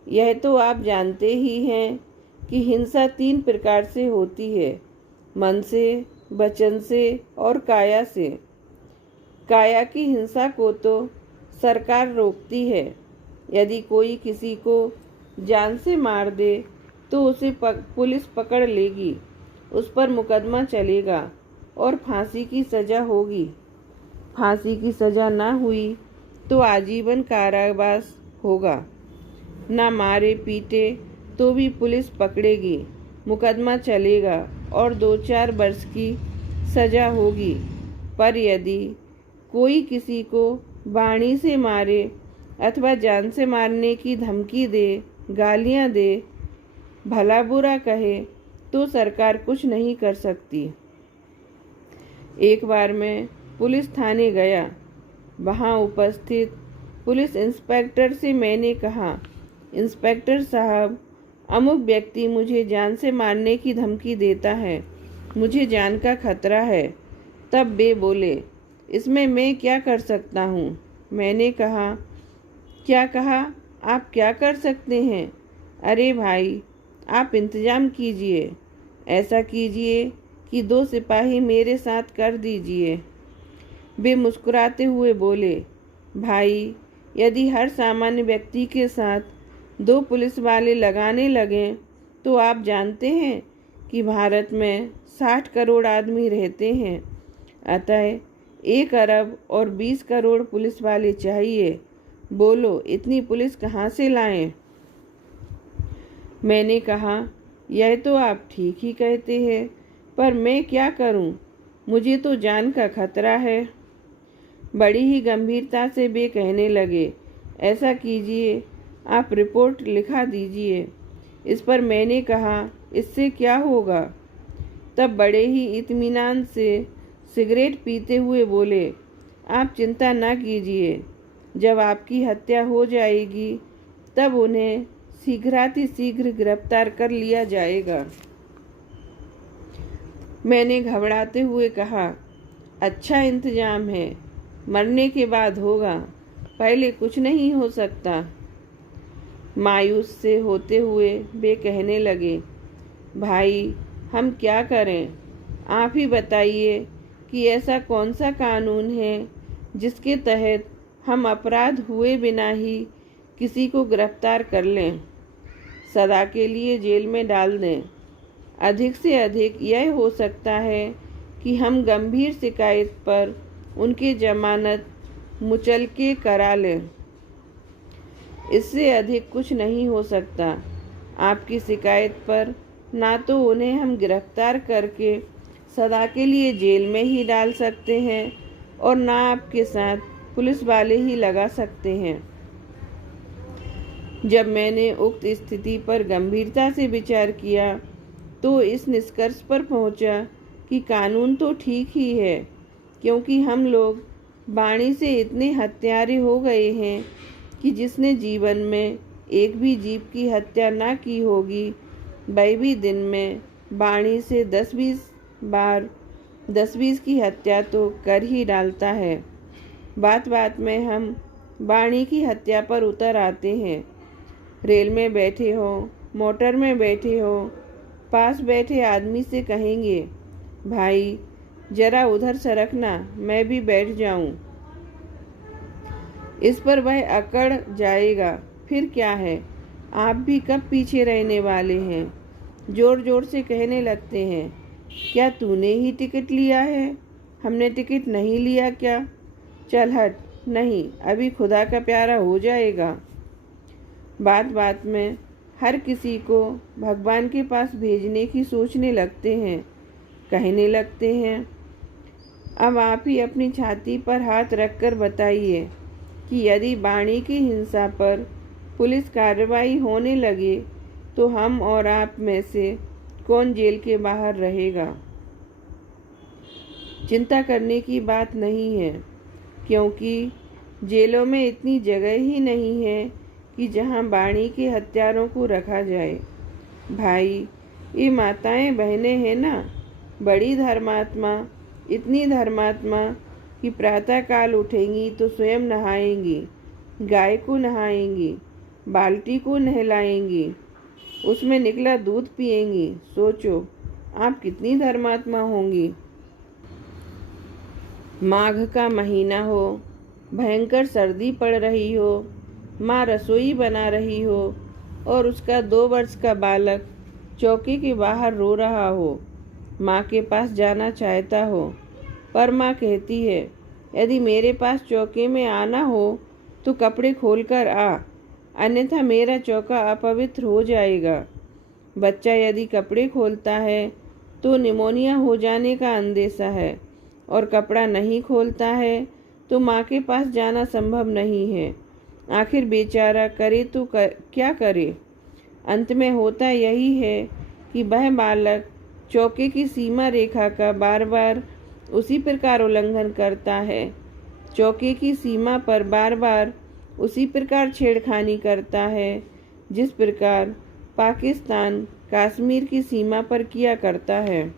यह तो आप जानते ही हैं कि हिंसा 3 प्रकार से होती है, मन से, वचन से और काया से। काया की हिंसा को तो सरकार रोकती है। यदि कोई किसी को जान से मार दे तो उसे पुलिस पकड़ लेगी, उस पर मुकदमा चलेगा और फांसी की सज़ा होगी। फांसी की सज़ा ना हुई तो आजीवन कारावास होगा। ना मारे पीटे तो भी पुलिस पकड़ेगी, मुकदमा चलेगा और 2-4 वर्ष की सज़ा होगी। पर यदि कोई किसी को वाणी से मारे अथवा जान से मारने की धमकी दे, गालियाँ दे, भला बुरा कहे तो सरकार कुछ नहीं कर सकती। एक बार मैं पुलिस थाने गया। वहाँ उपस्थित पुलिस इंस्पेक्टर से मैंने कहा, इंस्पेक्टर साहब, अमुक व्यक्ति मुझे जान से मारने की धमकी देता है, मुझे जान का खतरा है। तब वे बोले, इसमें मैं क्या कर सकता हूँ? मैंने कहा, क्या कहा? आप क्या कर सकते हैं? अरे भाई, आप इंतज़ाम कीजिए, ऐसा कीजिए कि 2 सिपाही मेरे साथ कर दीजिए। वे मुस्कुराते हुए बोले, भाई, यदि हर सामान्य व्यक्ति के साथ 2 पुलिस वाले लगाने लगें तो आप जानते हैं कि भारत में 60 करोड़ आदमी रहते हैं। अतः 1 अरब और 20 करोड़ पुलिस वाले चाहिए। बोलो, इतनी पुलिस कहाँ से लाएं? मैंने कहा, यह तो आप ठीक ही कहते हैं, पर मैं क्या करूं? मुझे तो जान का खतरा है। बड़ी ही गंभीरता से वे कहने लगे, ऐसा कीजिए, आप रिपोर्ट लिखा दीजिए। इस पर मैंने कहा, इससे क्या होगा? तब बड़े ही इत्मीनान से सिगरेट पीते हुए बोले, आप चिंता ना कीजिए, जब आपकी हत्या हो जाएगी तब उन्हें शीघ्रातिशीघ्र गिरफ्तार कर लिया जाएगा। मैंने घबराते हुए कहा, अच्छा इंतजाम है, मरने के बाद होगा, पहले कुछ नहीं हो सकता। मायूस से होते हुए वे कहने लगे, भाई, हम क्या करें? आप ही बताइए कि ऐसा कौन सा कानून है जिसके तहत हम अपराध हुए बिना ही किसी को गिरफ्तार कर लें, सदा के लिए जेल में डाल दें। अधिक से अधिक यह हो सकता है कि हम गंभीर शिकायत पर उनकी जमानत मुचलके करा लें। इससे अधिक कुछ नहीं हो सकता। आपकी शिकायत पर ना तो उन्हें हम गिरफ्तार करके सदा के लिए जेल में ही डाल सकते हैं और ना आपके साथ पुलिस वाले ही लगा सकते हैं। जब मैंने उक्त स्थिति पर गंभीरता से विचार किया तो इस निष्कर्ष पर पहुंचा कि कानून तो ठीक ही है, क्योंकि हम लोग वाणी से इतने हत्यारे हो गए हैं कि जिसने जीवन में एक भी जीव की हत्या ना की होगी वह भी दिन में वाणी से 10-20 की हत्या तो कर ही डालता है। बात बात में हम वाणी की हत्या पर उतर आते हैं। रेल में बैठे हो, मोटर में बैठे हो, पास बैठे आदमी से कहेंगे, भाई जरा उधर सरकना, मैं भी बैठ जाऊं। इस पर वह अकड़ जाएगा, फिर क्या है, आप भी कब पीछे रहने वाले हैं। जोर जोर से कहने लगते हैं, क्या तूने ही टिकट लिया है, हमने टिकट नहीं लिया क्या, चल हट, नहीं अभी खुदा का प्यारा हो जाएगा। बात बात में हर किसी को भगवान के पास भेजने की सोचने लगते हैं, कहने लगते हैं। अब आप ही अपनी छाती पर हाथ रखकर बताइए कि यदि वाणी की हिंसा पर पुलिस कार्रवाई होने लगे तो हम और आप में से कौन जेल के बाहर रहेगा। चिंता करने की बात नहीं है, क्योंकि जेलों में इतनी जगह ही नहीं है कि जहां वाणी के हत्यारों को रखा जाए। भाई, ये माताएं बहनें हैं ना, बड़ी धर्मात्मा, इतनी धर्मात्मा कि प्रातःकाल उठेंगी तो स्वयं नहाएंगी, गाय को नहाएंगी, बाल्टी को नहलाएंगी, उसमें निकला दूध पिएंगी। सोचो आप कितनी धर्मात्मा होंगी। माघ का महीना हो, भयंकर सर्दी पड़ रही हो, माँ रसोई बना रही हो और उसका 2 वर्ष का बालक चौके के बाहर रो रहा हो। माँ के पास जाना चाहता हो, पर माँ कहती है, यदि मेरे पास चौके में आना हो तो कपड़े खोलकर आ, अन्यथा मेरा चौका अपवित्र हो जाएगा। बच्चा यदि कपड़े खोलता है तो निमोनिया हो जाने का अंदेशा है, और कपड़ा नहीं खोलता है तो माँ के पास जाना संभव नहीं है। आखिर बेचारा करे तो क्या करे। अंत में होता यही है कि वह बालक चौके की सीमा रेखा का बार बार उसी प्रकार उल्लंघन करता है, चौके की सीमा पर बार बार उसी प्रकार छेड़खानी करता है जिस प्रकार पाकिस्तान कश्मीर की सीमा पर किया करता है,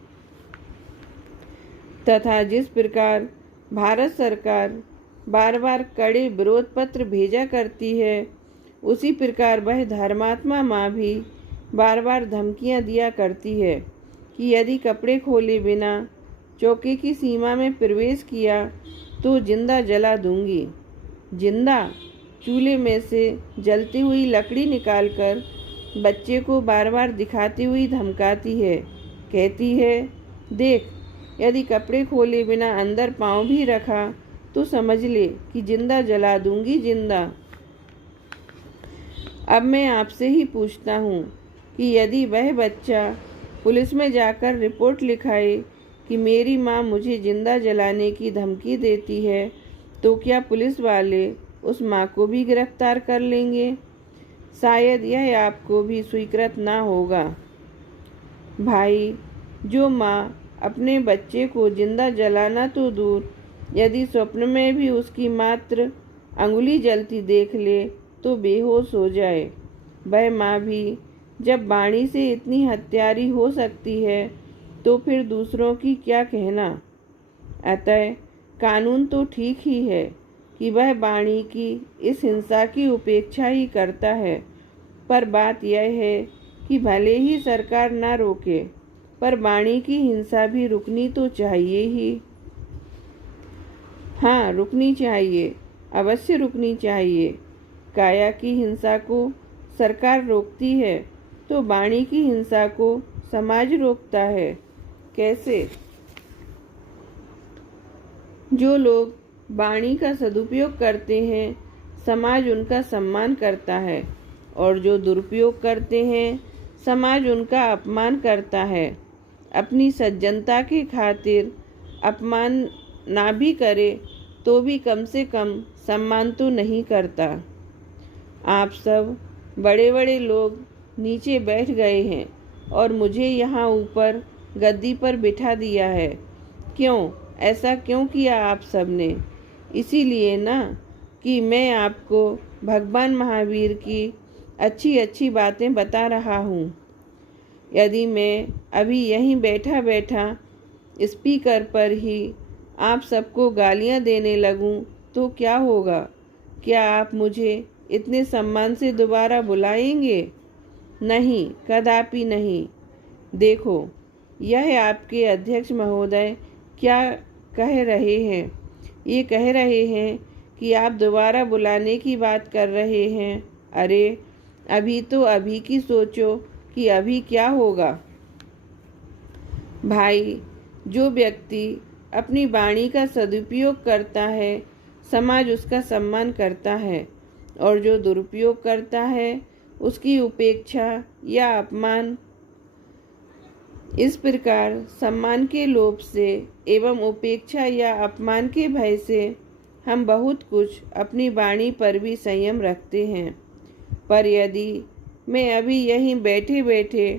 तथा जिस प्रकार भारत सरकार बार बार कड़े विरोध पत्र भेजा करती है, उसी प्रकार वह धर्मात्मा माँ भी बार बार धमकियाँ दिया करती है कि यदि कपड़े खोले बिना चौके की सीमा में प्रवेश किया तो जिंदा जला दूंगी। जिंदा चूल्हे में से जलती हुई लकड़ी निकालकर बच्चे को बार बार दिखाती हुई धमकाती है, कहती है, देख यदि कपड़े खोले बिना अंदर पाँव भी रखा तो समझ ले कि जिंदा जला दूंगी, जिंदा। अब मैं आपसे ही पूछता हूँ कि यदि वह बच्चा पुलिस में जाकर रिपोर्ट लिखाए कि मेरी माँ मुझे जिंदा जलाने की धमकी देती है, तो क्या पुलिस वाले उस माँ को भी गिरफ्तार कर लेंगे? शायद यह आपको भी स्वीकृत ना होगा। भाई, जो माँ अपने बच्चे को जिंदा जलाना तो दूर, यदि स्वप्न में भी उसकी मात्र अंगुली जलती देख ले तो बेहोश हो जाए, वह माँ भी जब वाणी से इतनी हत्यारी हो सकती है तो फिर दूसरों की क्या कहना। अतः कानून तो ठीक ही है कि वह वाणी की इस हिंसा की उपेक्षा ही करता है, पर बात यह है कि भले ही सरकार ना रोके, पर वाणी की हिंसा भी रुकनी तो चाहिए ही। हाँ, रुकनी चाहिए, अवश्य रुकनी चाहिए। काया की हिंसा को सरकार रोकती है तो वाणी की हिंसा को समाज रोकता है। कैसे? जो लोग वाणी का सदुपयोग करते हैं, समाज उनका सम्मान करता है, और जो दुरुपयोग करते हैं, समाज उनका अपमान करता है। अपनी सज्जनता की खातिर अपमान ना भी करे तो भी कम से कम सम्मान तो नहीं करता। आप सब बड़े बड़े लोग नीचे बैठ गए हैं और मुझे यहाँ ऊपर गद्दी पर बिठा दिया है। क्यों, ऐसा क्यों किया आप सबने? इसीलिए ना कि मैं आपको भगवान महावीर की अच्छी अच्छी बातें बता रहा हूँ। यदि मैं अभी यहीं बैठा बैठा स्पीकर पर ही आप सबको गालियाँ देने लगूँ तो क्या होगा? क्या आप मुझे इतने सम्मान से दोबारा बुलाएंगे? नहीं, कदापि नहीं। देखो, यह आपके अध्यक्ष महोदय क्या कह रहे हैं। ये कह रहे हैं कि आप दोबारा बुलाने की बात कर रहे हैं। अरे, अभी तो अभी की सोचो कि अभी क्या होगा। भाई, जो व्यक्ति अपनी वाणी का सदुपयोग करता है, समाज उसका सम्मान करता है, और जो दुरुपयोग करता है उसकी उपेक्षा या अपमान। इस प्रकार सम्मान के लोभ से एवं उपेक्षा या अपमान के भय से हम बहुत कुछ अपनी वाणी पर भी संयम रखते हैं। पर यदि मैं अभी यहीं बैठे बैठे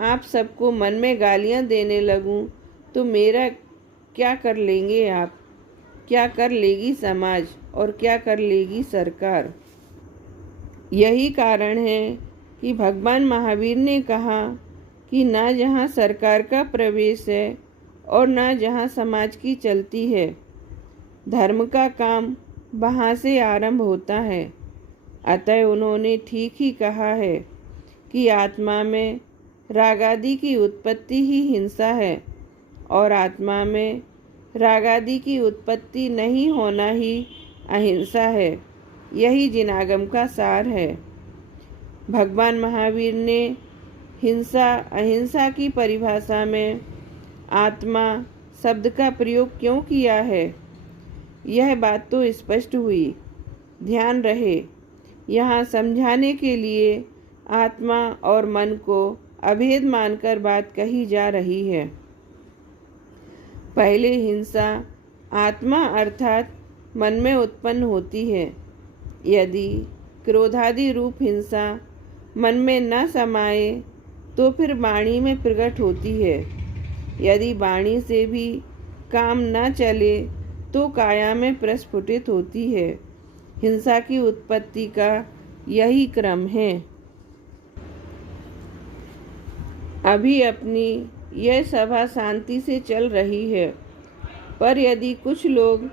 आप सबको मन में गालियां देने लगूं तो मेरा क्या कर लेंगे आप? क्या कर लेगी समाज और क्या कर लेगी सरकार? यही कारण है कि भगवान महावीर ने कहा कि ना जहाँ सरकार का प्रवेश है और ना जहाँ समाज की चलती है। धर्म का काम वहाँ से आरंभ होता है। अतः उन्होंने ठीक ही कहा है कि आत्मा में रागादि की उत्पत्ति ही हिंसा है और आत्मा में रागादि की उत्पत्ति नहीं होना ही अहिंसा है। यही जिनागम का सार है। भगवान महावीर ने हिंसा अहिंसा की परिभाषा में आत्मा शब्द का प्रयोग क्यों किया है, यह बात तो स्पष्ट हुई। ध्यान रहे, यहाँ समझाने के लिए आत्मा और मन को अभेद मानकर बात कही जा रही है। पहले हिंसा आत्मा अर्थात मन में उत्पन्न होती है। यदि क्रोधादि रूप हिंसा मन में न समाये तो फिर वाणी में प्रकट होती है। यदि वाणी से भी काम न चले तो काया में प्रस्फुटित होती है। हिंसा की उत्पत्ति का यही क्रम है। अभी अपनी यह सभा शांति से चल रही है, पर यदि कुछ लोग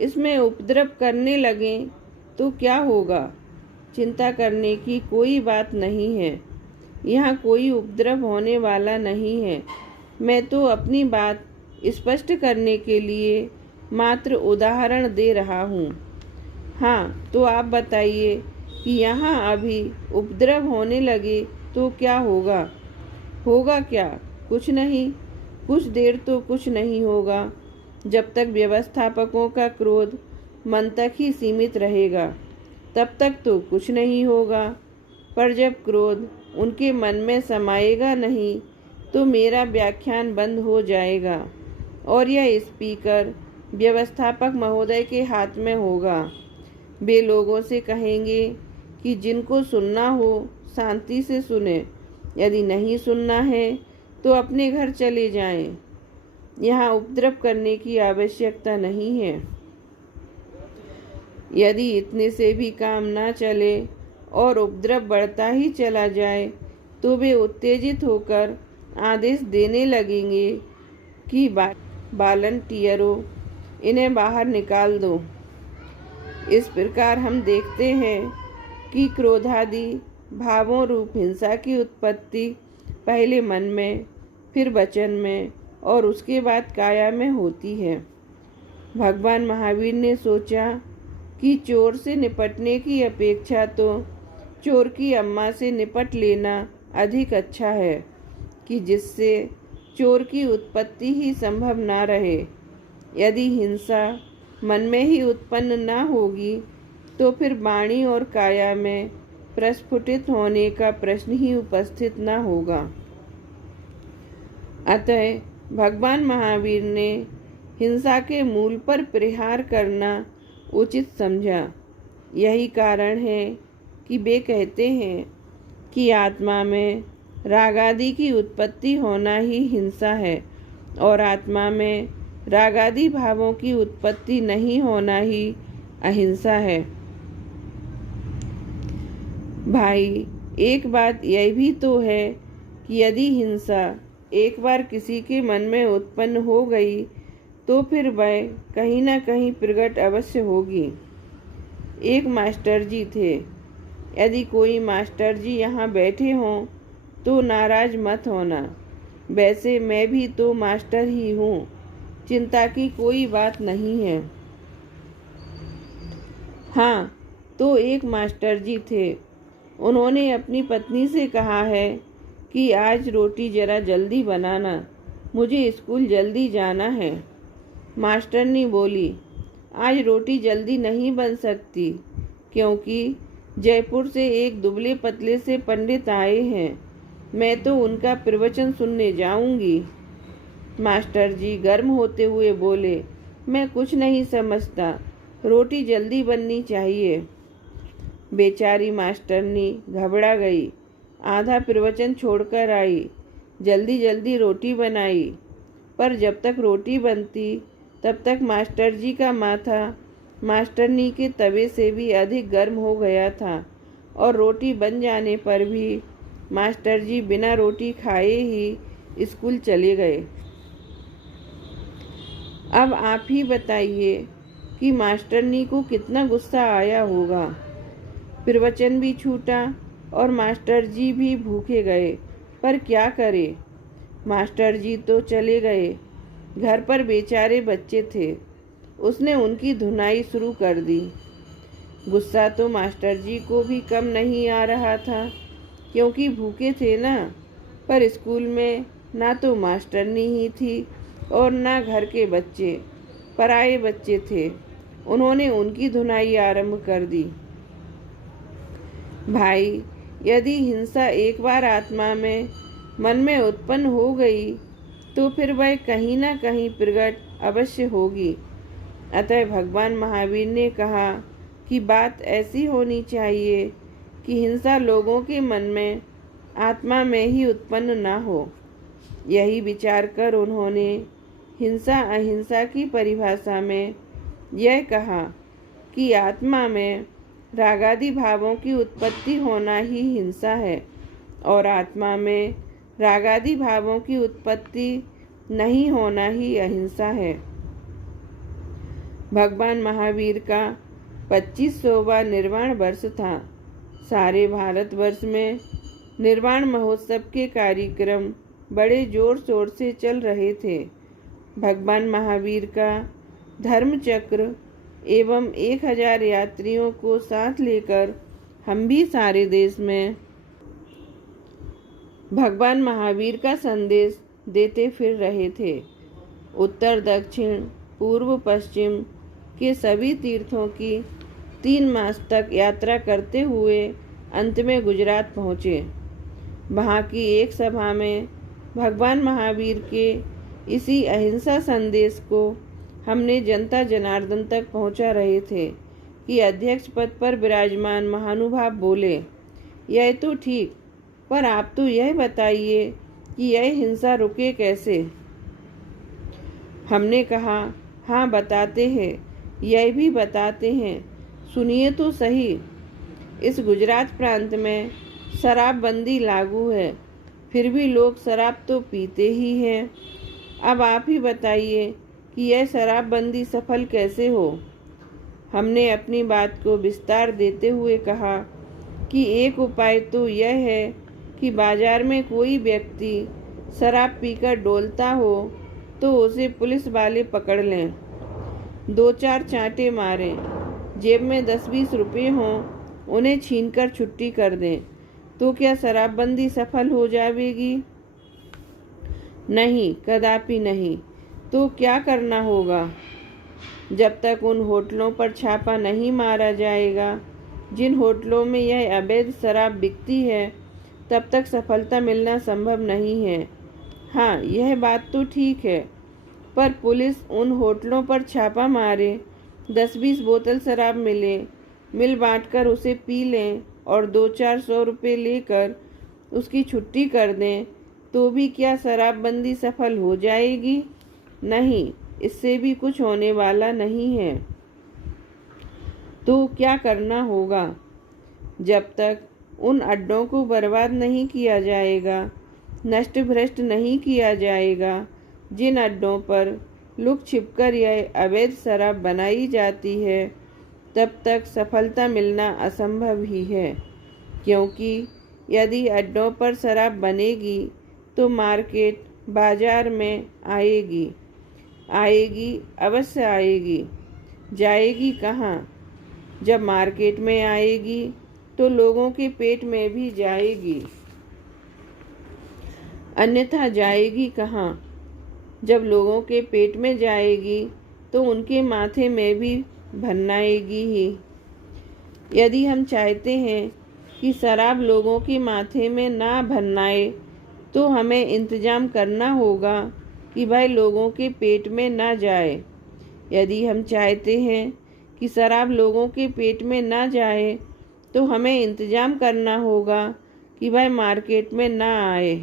इसमें उपद्रव करने लगें तो क्या होगा? चिंता करने की कोई बात नहीं है। यहाँ कोई उपद्रव होने वाला नहीं है। मैं तो अपनी बात स्पष्ट करने के लिए मात्र उदाहरण दे रहा हूँ। हाँ, तो आप बताइए कि यहाँ अभी उपद्रव होने लगे तो क्या होगा? होगा क्या? कुछ नहीं। कुछ देर तो कुछ नहीं होगा। जब तक व्यवस्थापकों का क्रोध मन तक ही सीमित रहेगा तब तक तो कुछ नहीं होगा। पर जब क्रोध उनके मन में समाएगा नहीं तो मेरा व्याख्यान बंद हो जाएगा और यह स्पीकर व्यवस्थापक महोदय के हाथ में होगा। वे लोगों से कहेंगे कि जिनको सुनना हो शांति से सुने, यदि नहीं सुनना है तो अपने घर चले जाएं। यहाँ उपद्रव करने की आवश्यकता नहीं है। यदि इतने से भी काम ना चले और उपद्रव बढ़ता ही चला जाए तो वे उत्तेजित होकर आदेश देने लगेंगे कि वॉलंटियरों, इन्हें बाहर निकाल दो। इस प्रकार हम देखते हैं कि क्रोधादि भावों रूप हिंसा की उत्पत्ति पहले मन में, फिर वचन में और उसके बाद काया में होती है। भगवान महावीर ने सोचा कि चोर से निपटने की अपेक्षा तो चोर की अम्मा से निपट लेना अधिक अच्छा है कि जिससे चोर की उत्पत्ति ही संभव ना रहे। यदि हिंसा मन में ही उत्पन्न ना होगी तो फिर वाणी और काया में प्रस्फुटित होने का प्रश्न ही उपस्थित न होगा। अतः भगवान महावीर ने हिंसा के मूल पर प्रहार करना उचित समझा। यही कारण है कि वे कहते हैं कि आत्मा में राग आदि की उत्पत्ति होना ही हिंसा है और आत्मा में राग आदि भावों की उत्पत्ति नहीं होना ही अहिंसा है। भाई, एक बात यह भी तो है कि यदि हिंसा एक बार किसी के मन में उत्पन्न हो गई तो फिर वह कहीं न कहीं प्रकट अवश्य होगी। एक मास्टर जी थे। यदि कोई मास्टर जी यहाँ बैठे हों तो नाराज मत होना। वैसे मैं भी तो मास्टर ही हूँ, चिंता की कोई बात नहीं है। हाँ, तो एक मास्टर जी थे। उन्होंने अपनी पत्नी से कहा है कि आज रोटी जरा जल्दी बनाना, मुझे स्कूल जल्दी जाना है। मास्टरनी बोली, आज रोटी जल्दी नहीं बन सकती क्योंकि जयपुर से एक दुबले पतले से पंडित आए हैं। मैं तो उनका प्रवचन सुनने जाऊंगी। मास्टर जी गर्म होते हुए बोले, मैं कुछ नहीं समझता, रोटी जल्दी बननी चाहिए। बेचारी मास्टरनी घबरा गई, आधा प्रवचन छोड़कर आई, जल्दी जल्दी रोटी बनाई। पर जब तक रोटी बनती तब तक मास्टर जी का माथा मास्टरनी के तवे से भी अधिक गर्म हो गया था और रोटी बन जाने पर भी मास्टर जी बिना रोटी खाए ही स्कूल चले गए। अब आप ही बताइए कि मास्टरनी को कितना गुस्सा आया होगा। प्रवचन भी छूटा और मास्टर जी भी भूखे गए, पर क्या करे, मास्टर जी तो चले गए। घर पर बेचारे बच्चे थे। उसने उनकी धुनाई शुरू कर दी। गुस्सा तो मास्टर जी को भी कम नहीं आ रहा था क्योंकि भूखे थे ना। पर स्कूल में ना तो मास्टरनी ही थी और ना घर के बच्चे, पराये बच्चे थे। उन्होंने उनकी धुनाई आरंभ कर दी। भाई, यदि हिंसा एक बार आत्मा में मन में उत्पन्न हो गई तो फिर वह कहीं ना कहीं प्रकट अवश्य होगी। अतः भगवान महावीर ने कहा कि बात ऐसी होनी चाहिए कि हिंसा लोगों के मन में आत्मा में ही उत्पन्न न हो। यही विचार कर उन्होंने हिंसा अहिंसा की परिभाषा में यह कहा कि आत्मा में रागादि भावों की उत्पत्ति होना ही हिंसा है और आत्मा में रागादि भावों की उत्पत्ति नहीं होना ही अहिंसा है। भगवान महावीर का 2500वां निर्वाण वर्ष था। सारे भारतवर्ष में निर्वाण महोत्सव के कार्यक्रम बड़े जोर शोर से चल रहे थे। भगवान महावीर का धर्म चक्र एवं 1000 यात्रियों को साथ लेकर हम भी सारे देश में भगवान महावीर का संदेश देते फिर रहे थे। उत्तर दक्षिण पूर्व पश्चिम के सभी तीर्थों की 3 मास तक यात्रा करते हुए अंत में गुजरात पहुँचे। वहाँ की एक सभा में भगवान महावीर के इसी अहिंसा संदेश को हमने जनता जनार्दन तक पहुँचा रहे थे कि अध्यक्ष पद पर विराजमान महानुभाव बोले, यह तो ठीक, पर आप तो यह बताइए कि यह हिंसा रुके कैसे। हमने कहा, हाँ बताते हैं, यह भी बताते हैं, सुनिए तो सही। इस गुजरात प्रांत में शराबबंदी लागू है, फिर भी लोग शराब तो पीते ही हैं। अब आप ही बताइए कि यह शराबबंदी सफल कैसे हो। हमने अपनी बात को विस्तार देते हुए कहा कि एक उपाय तो यह है कि बाजार में कोई व्यक्ति शराब पीकर डोलता हो तो उसे पुलिस वाले पकड़ लें, 2-4 चांटे मारें, जेब में 10-20 रुपये हों, उन्हें छीनकर छुट्टी कर दें, तो क्या शराबबंदी सफल हो जाएगी? नहीं, कदापि नहीं। तो क्या करना होगा? जब तक उन होटलों पर छापा नहीं मारा जाएगा जिन होटलों में यह अवैध शराब बिकती है, तब तक सफलता मिलना संभव नहीं है। हाँ, यह बात तो ठीक है, पर पुलिस उन होटलों पर छापा मारे, 10-20 बोतल शराब मिले, मिल बांटकर उसे पी लें, और 200-400 रुपये लेकर उसकी छुट्टी कर दें तो भी क्या शराबबंदी सफल हो जाएगी? नहीं, इससे भी कुछ होने वाला नहीं है। तो क्या करना होगा? जब तक उन अड्डों को बर्बाद नहीं किया जाएगा, नष्ट भ्रष्ट नहीं किया जाएगा, जिन अड्डों पर लुक छिपकर यह अवैध शराब बनाई जाती है, तब तक सफलता मिलना असंभव ही है। क्योंकि यदि अड्डों पर शराब बनेगी तो मार्केट बाजार में आएगी, अवश्य आएगी। जाएगी कहाँ? जब मार्केट में आएगी तो लोगों के पेट में भी जाएगी, अन्यथा जाएगी कहाँ? जब लोगों के पेट में जाएगी तो उनके माथे में भी भन्नाएगी ही। यदि हम चाहते हैं कि शराब लोगों के माथे में ना भन्नाए तो हमें इंतजाम करना होगा कि भाई लोगों के पेट में ना जाए। यदि हम चाहते हैं कि शराब लोगों के पेट में ना जाए तो हमें इंतजाम करना होगा कि भाई मार्केट में ना आए।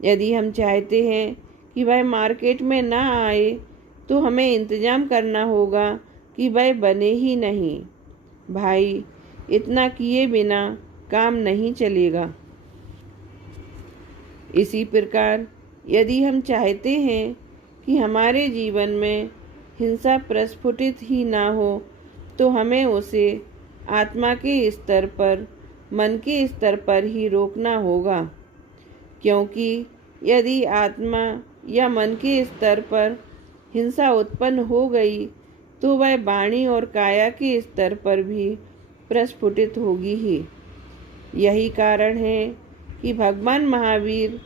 यदि हम चाहते हैं कि भाई मार्केट में ना आए तो हमें इंतजाम करना होगा कि भाई बने ही नहीं। भाई, इतना किए बिना काम नहीं चलेगा। इसी प्रकार यदि हम चाहते हैं कि हमारे जीवन में हिंसा प्रस्फुटित ही ना हो तो हमें उसे आत्मा के स्तर पर, मन के स्तर पर ही रोकना होगा। क्योंकि यदि आत्मा या मन के स्तर पर हिंसा उत्पन्न हो गई तो वह वाणी और काया के स्तर पर भी प्रस्फुटित होगी ही। यही कारण है कि भगवान महावीर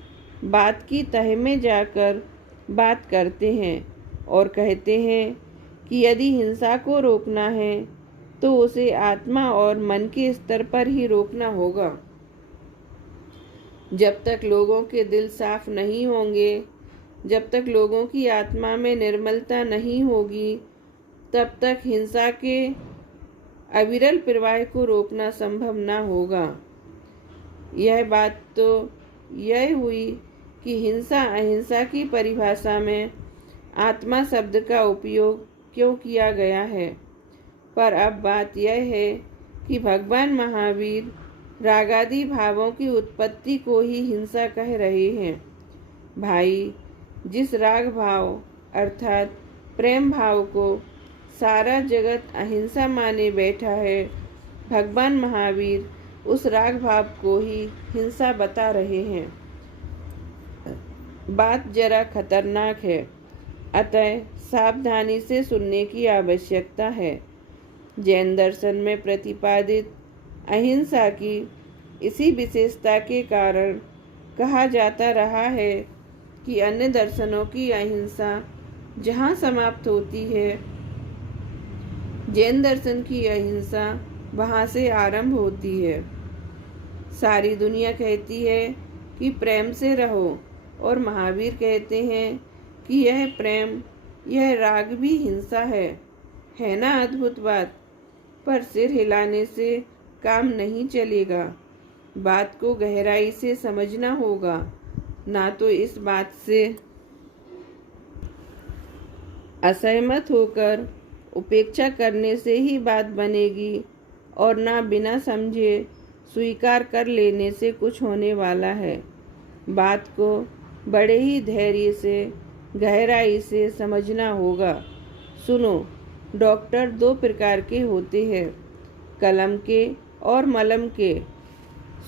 बात की तह में जाकर बात करते हैं और कहते हैं कि यदि हिंसा को रोकना है तो उसे आत्मा और मन के स्तर पर ही रोकना होगा। जब तक लोगों के दिल साफ नहीं होंगे, जब तक लोगों की आत्मा में निर्मलता नहीं होगी, तब तक हिंसा के अविरल प्रवाह को रोकना संभव न होगा। यह बात तो यह हुई कि हिंसा अहिंसा की परिभाषा में आत्मा शब्द का उपयोग क्यों किया गया है। पर अब बात यह है कि भगवान महावीर रागादि भावों की उत्पत्ति को ही हिंसा कह रहे हैं। भाई, जिस राग भाव अर्थात प्रेम भाव को सारा जगत अहिंसा माने बैठा है, भगवान महावीर उस राग भाव को ही हिंसा बता रहे हैं। बात जरा खतरनाक है, अतः सावधानी से सुनने की आवश्यकता है। जैन दर्शन में प्रतिपादित अहिंसा की इसी विशेषता के कारण कहा जाता रहा है कि अन्य दर्शनों की अहिंसा जहाँ समाप्त होती है, जैन दर्शन की अहिंसा वहाँ से आरंभ होती है। सारी दुनिया कहती है कि प्रेम से रहो और महावीर कहते हैं कि यह प्रेम, यह राग भी हिंसा है ना अद्भुत बात। पर सिर हिलाने से काम नहीं चलेगा, बात को गहराई से समझना होगा। ना तो इस बात से असहमत होकर उपेक्षा करने से ही बात बनेगी और ना बिना समझे स्वीकार कर लेने से कुछ होने वाला है। बात को बड़े ही धैर्य से, गहराई से समझना होगा। सुनो, डॉक्टर दो प्रकार के होते हैं, कलम के और मलम के।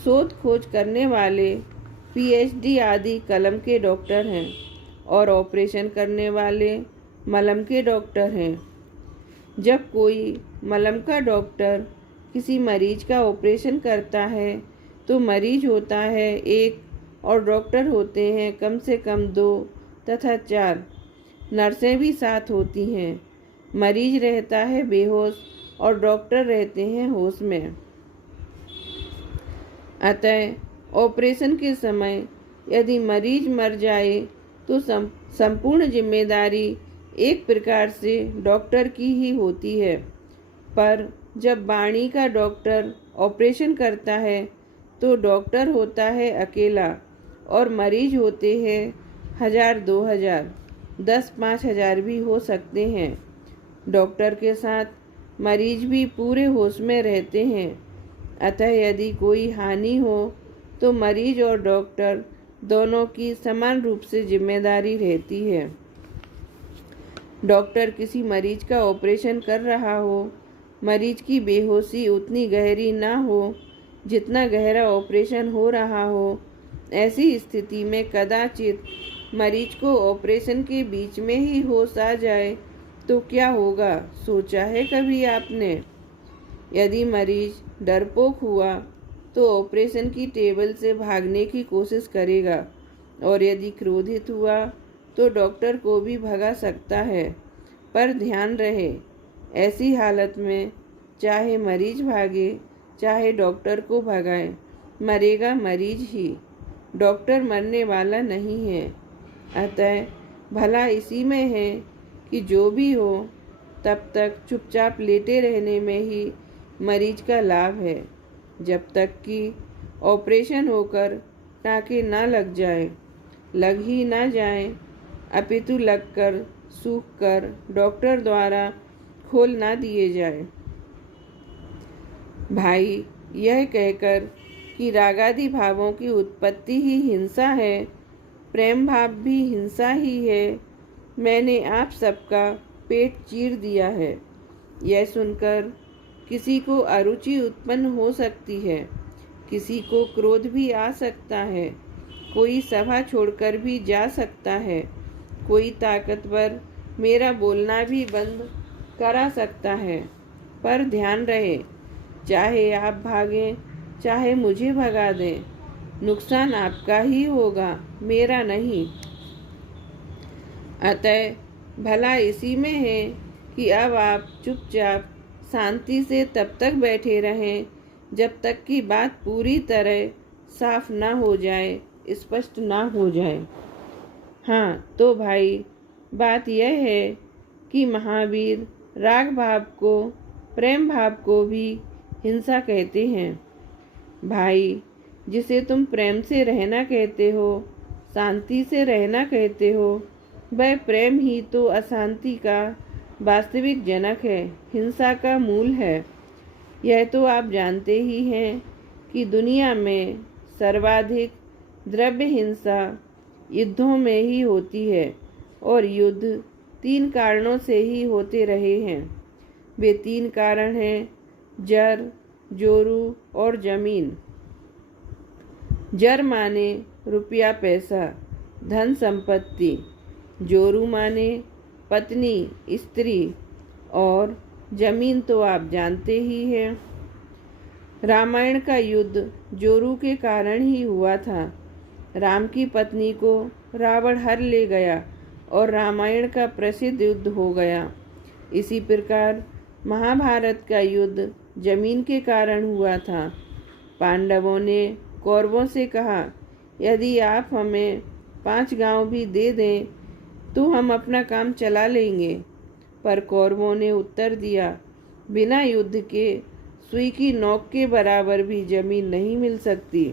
शोध खोज करने वाले पीएचडी आदि कलम के डॉक्टर हैं और ऑपरेशन करने वाले मलम के डॉक्टर हैं। जब कोई मलम का डॉक्टर किसी मरीज का ऑपरेशन करता है तो मरीज होता है एक और डॉक्टर होते हैं कम से कम 2 तथा 4। नर्सें भी साथ होती हैं। मरीज रहता है बेहोश और डॉक्टर रहते हैं होश में। अतः ऑपरेशन के समय यदि मरीज मर जाए तो संपूर्ण जिम्मेदारी एक प्रकार से डॉक्टर की ही होती है। पर जब वाणी का डॉक्टर ऑपरेशन करता है तो डॉक्टर होता है अकेला और मरीज होते हैं 1000, 2000, 10, 5000 भी हो सकते हैं। डॉक्टर के साथ मरीज भी पूरे होश में रहते हैं। अतः यदि कोई हानि हो तो मरीज और डॉक्टर दोनों की समान रूप से जिम्मेदारी रहती है। डॉक्टर किसी मरीज का ऑपरेशन कर रहा हो, मरीज की बेहोशी उतनी गहरी ना हो जितना गहरा ऑपरेशन हो रहा हो, ऐसी स्थिति में कदाचित मरीज को ऑपरेशन के बीच में ही होश आ जाए तो क्या होगा, सोचा है कभी आपने? यदि मरीज डरपोक हुआ तो ऑपरेशन की टेबल से भागने की कोशिश करेगा और यदि क्रोधित हुआ तो डॉक्टर को भी भगा सकता है। पर ध्यान रहे, ऐसी हालत में चाहे मरीज भागे चाहे डॉक्टर को भगाए, मरेगा मरीज ही, डॉक्टर मरने वाला नहीं है। अतः भला इसी में है कि जो भी हो तब तक चुपचाप लेटे रहने में ही मरीज का लाभ है, जब तक कि ऑपरेशन होकर टाँके ना लग जाए, लग ही ना जाए, अपितु लगकर सूख कर डॉक्टर द्वारा खोल ना दिए जाए। भाई, यह कहकर कि रागादि भावों की उत्पत्ति ही हिंसा है, प्रेम भाव भी हिंसा ही है, मैंने आप सबका पेट चीर दिया है। यह सुनकर किसी को अरुचि उत्पन्न हो सकती है, किसी को क्रोध भी आ सकता है, कोई सभा छोड़कर भी जा सकता है, कोई ताकतवर मेरा बोलना भी बंद करा सकता है। पर ध्यान रहे, चाहे आप भागें चाहे मुझे भगा दें, नुकसान आपका ही होगा, मेरा नहीं। अतः भला इसी में है कि अब आप चुपचाप शांति से तब तक बैठे रहें जब तक कि बात पूरी तरह साफ ना हो जाए, स्पष्ट ना हो जाए। हाँ तो भाई, बात यह है कि महावीर राग भाव को, प्रेम भाव को भी हिंसा कहते हैं। भाई, जिसे तुम प्रेम से रहना कहते हो, शांति से रहना कहते हो, वह प्रेम ही तो अशांति का वास्तविक जनक है, हिंसा का मूल है। यह तो आप जानते ही हैं कि दुनिया में सर्वाधिक द्रव्य हिंसा युद्धों में ही होती है और युद्ध 3 कारणों से ही होते रहे हैं। वे 3 कारण हैं, जर, जोरू और जमीन। जर माने रुपया पैसा, धन संपत्ति, जोरू माने पत्नी, स्त्री, और जमीन तो आप जानते ही हैं। रामायण का युद्ध जोरू के कारण ही हुआ था। राम की पत्नी को रावण हर ले गया और रामायण का प्रसिद्ध युद्ध हो गया। इसी प्रकार महाभारत का युद्ध जमीन के कारण हुआ था। पांडवों ने कौरवों से कहा, यदि आप हमें 5 गांव भी दे दें तो हम अपना काम चला लेंगे। पर कौरवों ने उत्तर दिया, बिना युद्ध के सुई की नोक के बराबर भी जमीन नहीं मिल सकती।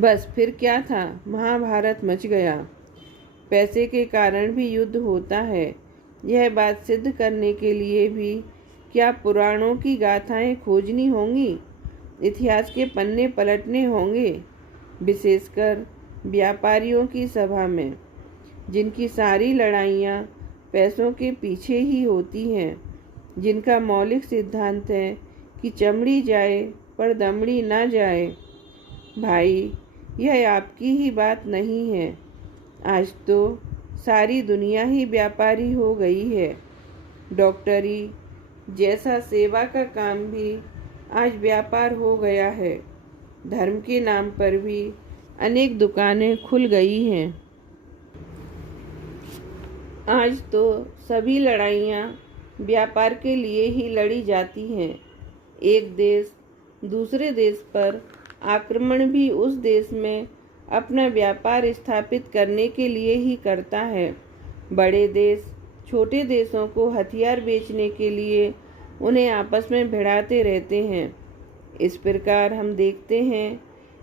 बस फिर क्या था, महाभारत मच गया। पैसे के कारण भी युद्ध होता है, यह बात सिद्ध करने के लिए भी क्या पुराणों की गाथाएं खोजनी होंगी, इतिहास के पन्ने पलटने होंगे, विशेषकर व्यापारियों की सभा में, जिनकी सारी लड़ाइयाँ पैसों के पीछे ही होती हैं, जिनका मौलिक सिद्धांत है कि चमड़ी जाए पर दमड़ी ना जाए। भाई, यह आपकी ही बात नहीं है, आज तो सारी दुनिया ही व्यापारी हो गई है। डॉक्टरी जैसा सेवा का काम भी आज व्यापार हो गया है। धर्म के नाम पर भी अनेक दुकानें खुल गई हैं। आज तो सभी लड़ाइयाँ व्यापार के लिए ही लड़ी जाती हैं। एक देश दूसरे देश पर आक्रमण भी उस देश में अपना व्यापार स्थापित करने के लिए ही करता है। बड़े देश छोटे देशों को हथियार बेचने के लिए उन्हें आपस में भिड़ाते रहते हैं। इस प्रकार हम देखते हैं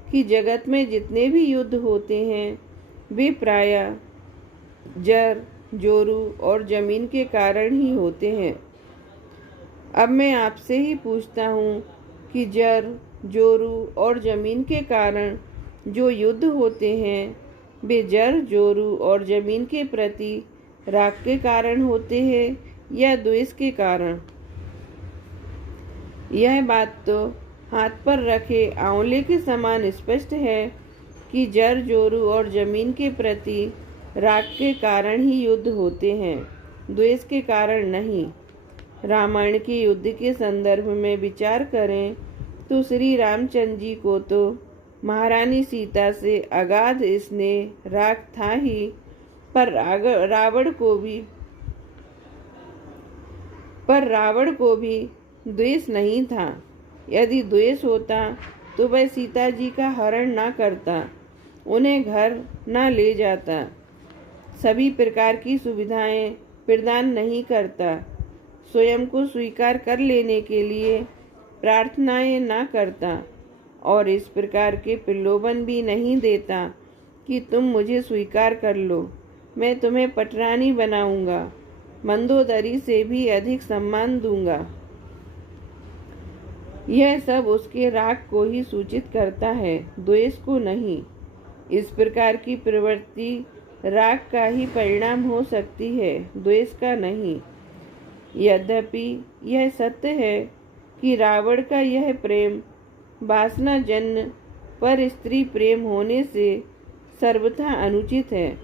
कि जगत में जितने भी युद्ध होते हैं वे प्रायः जर, जोरू और जमीन के कारण ही होते हैं। अब मैं आपसे ही पूछता हूँ कि जर, जोरू और जमीन के कारण जो युद्ध होते हैं वे जर, जोरू और जमीन के प्रति राग के कारण होते हैं या द्वेष के कारण? यह बात तो हाथ पर रखे आंवले के समान स्पष्ट है कि जर, जोरू और जमीन के प्रति राग के कारण ही युद्ध होते हैं, द्वेष के कारण नहीं। रामायण के युद्ध के संदर्भ में विचार करें तो श्री रामचंद्र जी को तो महारानी सीता से अगाध स्नेह राग था ही, पर रावण को भी द्वेष नहीं था। यदि द्वेष होता तो वह सीता जी का हरण न करता, उन्हें घर न ले जाता, सभी प्रकार की सुविधाएं प्रदान नहीं करता, स्वयं को स्वीकार कर लेने के लिए प्रार्थनाएं न करता और इस प्रकार के प्रलोभन भी नहीं देता कि तुम मुझे स्वीकार कर लो, मैं तुम्हें पटरानी बनाऊंगा, मंदोदरी से भी अधिक सम्मान दूंगा। यह सब उसके राग को ही सूचित करता है, द्वेष को नहीं। इस प्रकार की प्रवृत्ति राग का ही परिणाम हो सकती है, द्वेष का नहीं। यद्यपि यह सत्य है कि रावण का यह प्रेम वासना जन्य पर स्त्री प्रेम होने से सर्वथा अनुचित है,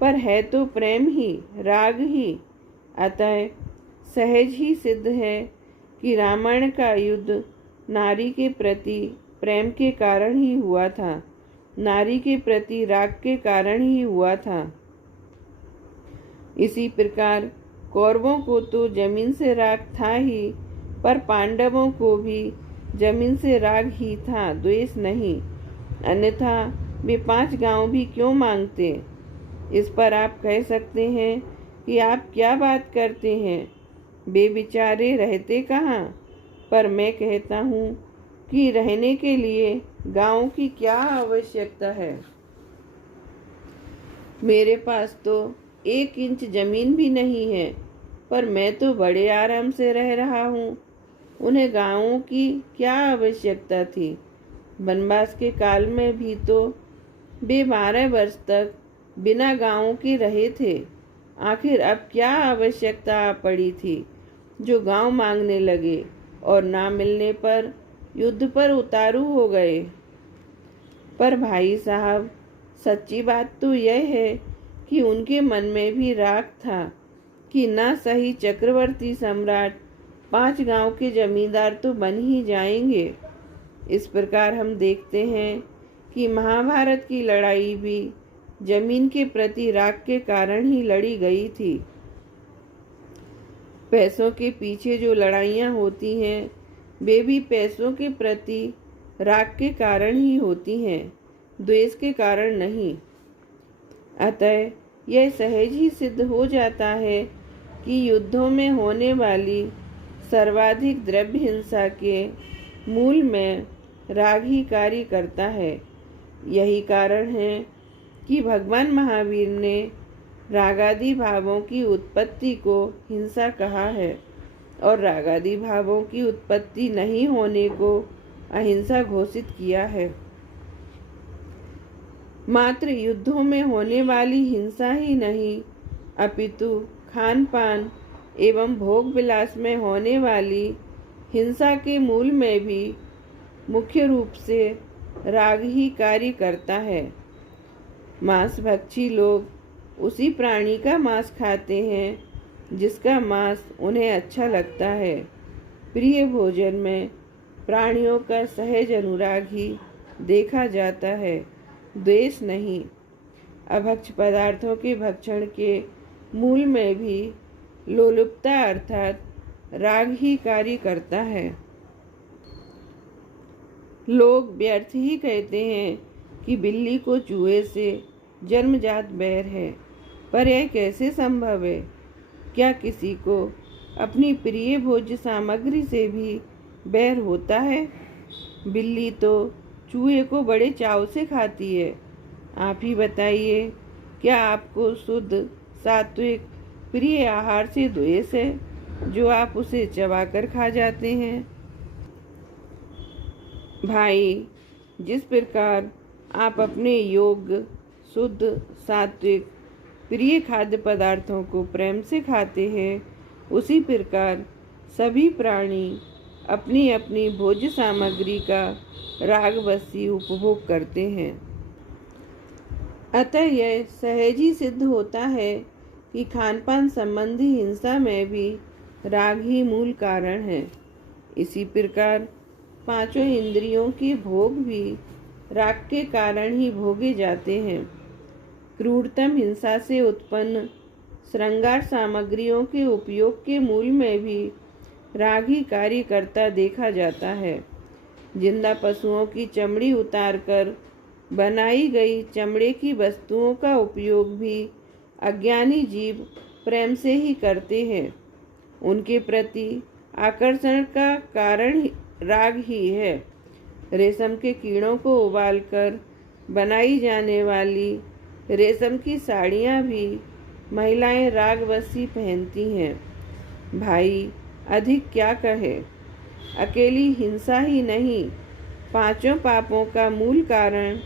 पर है तो प्रेम ही, राग ही। अतः सहज ही सिद्ध है कि रामायण का युद्ध नारी के प्रति प्रेम के कारण ही हुआ था, नारी के प्रति राग के कारण ही हुआ था। इसी प्रकार कौरवों को तो जमीन से राग था ही, पर पांडवों को भी जमीन से राग ही था, द्वेष नहीं। अन्यथा वे 5 गांव भी क्यों मांगते? इस पर आप कह सकते हैं कि आप क्या बात करते हैं, वे बेचारे रहते कहाँ? पर मैं कहता हूँ कि रहने के लिए गांव की क्या आवश्यकता है। मेरे पास तो 1 इंच जमीन भी नहीं है, पर मैं तो बड़े आराम से रह रहा हूँ। उन्हें गांवों की क्या आवश्यकता थी? वनवास के काल में भी तो वे 12 वर्ष तक बिना गांवों के रहे थे। आखिर अब क्या आवश्यकता पड़ी थी जो गांव मांगने लगे और ना मिलने पर युद्ध पर उतारू हो गए? पर भाई साहब, सच्ची बात तो यह है कि उनके मन में भी राग था कि ना सही चक्रवर्ती सम्राट 5 गांव के जमींदार तो बन ही जाएंगे। इस प्रकार हम देखते हैं कि महाभारत की लड़ाई भी जमीन के प्रति राग के कारण ही लड़ी गई थी। पैसों के पीछे जो लड़ाइयाँ होती हैं वे भी पैसों के प्रति राग के कारण ही होती हैं, द्वेष के कारण नहीं। अतः यह सहज ही सिद्ध हो जाता है कि युद्धों में होने वाली सर्वाधिक द्रव्य हिंसा के मूल में राग ही कार्य करता है। यही कारण है कि भगवान महावीर ने रागादि भावों की उत्पत्ति को हिंसा कहा है और रागादि भावों की उत्पत्ति नहीं होने को अहिंसा घोषित किया है। मात्र युद्धों में होने वाली हिंसा ही नहीं, अपितु खान पान एवं भोग विलास में होने वाली हिंसा के मूल में भी मुख्य रूप से राग ही कार्य करता है। मांस भक्षी लोग उसी प्राणी का मांस खाते हैं जिसका मांस उन्हें अच्छा लगता है। प्रिय भोजन में प्राणियों का सहज अनुराग ही देखा जाता है, द्वेष नहीं। अभक्ष पदार्थों के भक्षण के मूल में भी लोलुपता अर्थात राग ही कार्य करता है। लोग व्यर्थ ही कहते हैं कि बिल्ली को चूहे से जन्मजात बैर है, पर यह कैसे संभव है? क्या किसी को अपनी प्रिय भोज्य सामग्री से भी बैर होता है। बिल्ली तो चूहे को बड़े चाव से खाती है। आप ही बताइए, क्या आपको शुद्ध सात्विक प्रिय आहार से द्वेष है जो आप उसे चबाकर खा जाते हैं? भाई, जिस प्रकार आप अपने योग्य शुद्ध सात्विक प्रिय खाद्य पदार्थों को प्रेम से खाते हैं, उसी प्रकार सभी प्राणी अपनी अपनी भोज्य सामग्री का रागवशी उपभोग करते हैं। अतः यह सहज ही सिद्ध होता है कि खानपान संबंधी हिंसा में भी राग ही मूल कारण है। इसी प्रकार पांचों इंद्रियों के भोग भी राग के कारण ही भोगे जाते हैं। क्रूरतम हिंसा से उत्पन्न श्रृंगार सामग्रियों के उपयोग के मूल में भी राग ही कार्य करता देखा जाता है। जिंदा पशुओं की चमड़ी उतारकर बनाई गई चमड़े की वस्तुओं का उपयोग भी अज्ञानी जीव प्रेम से ही करते हैं। उनके प्रति आकर्षण का कारण राग ही है। रेशम के कीड़ों को उबालकर बनाई जाने वाली रेशम की साड़ियाँ भी महिलाएं रागवशी पहनती हैं। भाई, अधिक क्या कहे। अकेली हिंसा ही नहीं, पांचों पापों का मूल कारण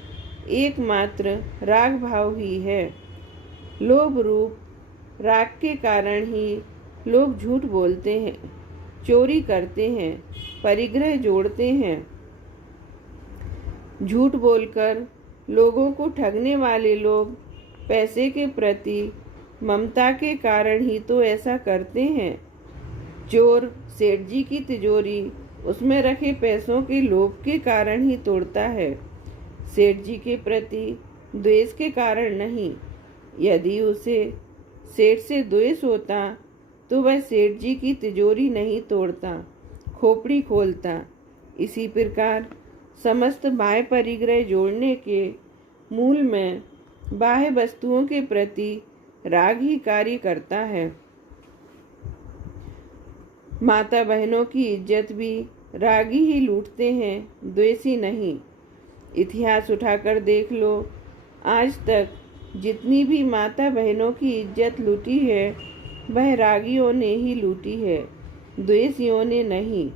एकमात्र राग भाव ही है। लोभ रूप राग के कारण ही लोग झूठ बोलते हैं, चोरी करते हैं, परिग्रह जोड़ते हैं। झूठ बोलकर लोगों को ठगने वाले लोग पैसे के प्रति ममता के कारण ही तो ऐसा करते हैं। चोर सेठ जी की तिजोरी उसमें रखे पैसों के लोभ के कारण ही तोड़ता है, सेठ जी के प्रति द्वेष के कारण नहीं। यदि उसे सेठ से द्वेष होता तो वह सेठ जी की तिजोरी नहीं तोड़ता, खोपड़ी खोलता। इसी प्रकार समस्त बाह्य परिग्रह जोड़ने के मूल में बाह्य वस्तुओं के प्रति राग ही कार्य करता है। माता बहनों की इज्जत भी रागी ही लूटते हैं, द्वेषी नहीं। इतिहास उठाकर देख लो, आज तक जितनी भी माता बहनों की इज्जत लूटी है वह रागियों ने ही लूटी है, द्वेषियों ने नहीं।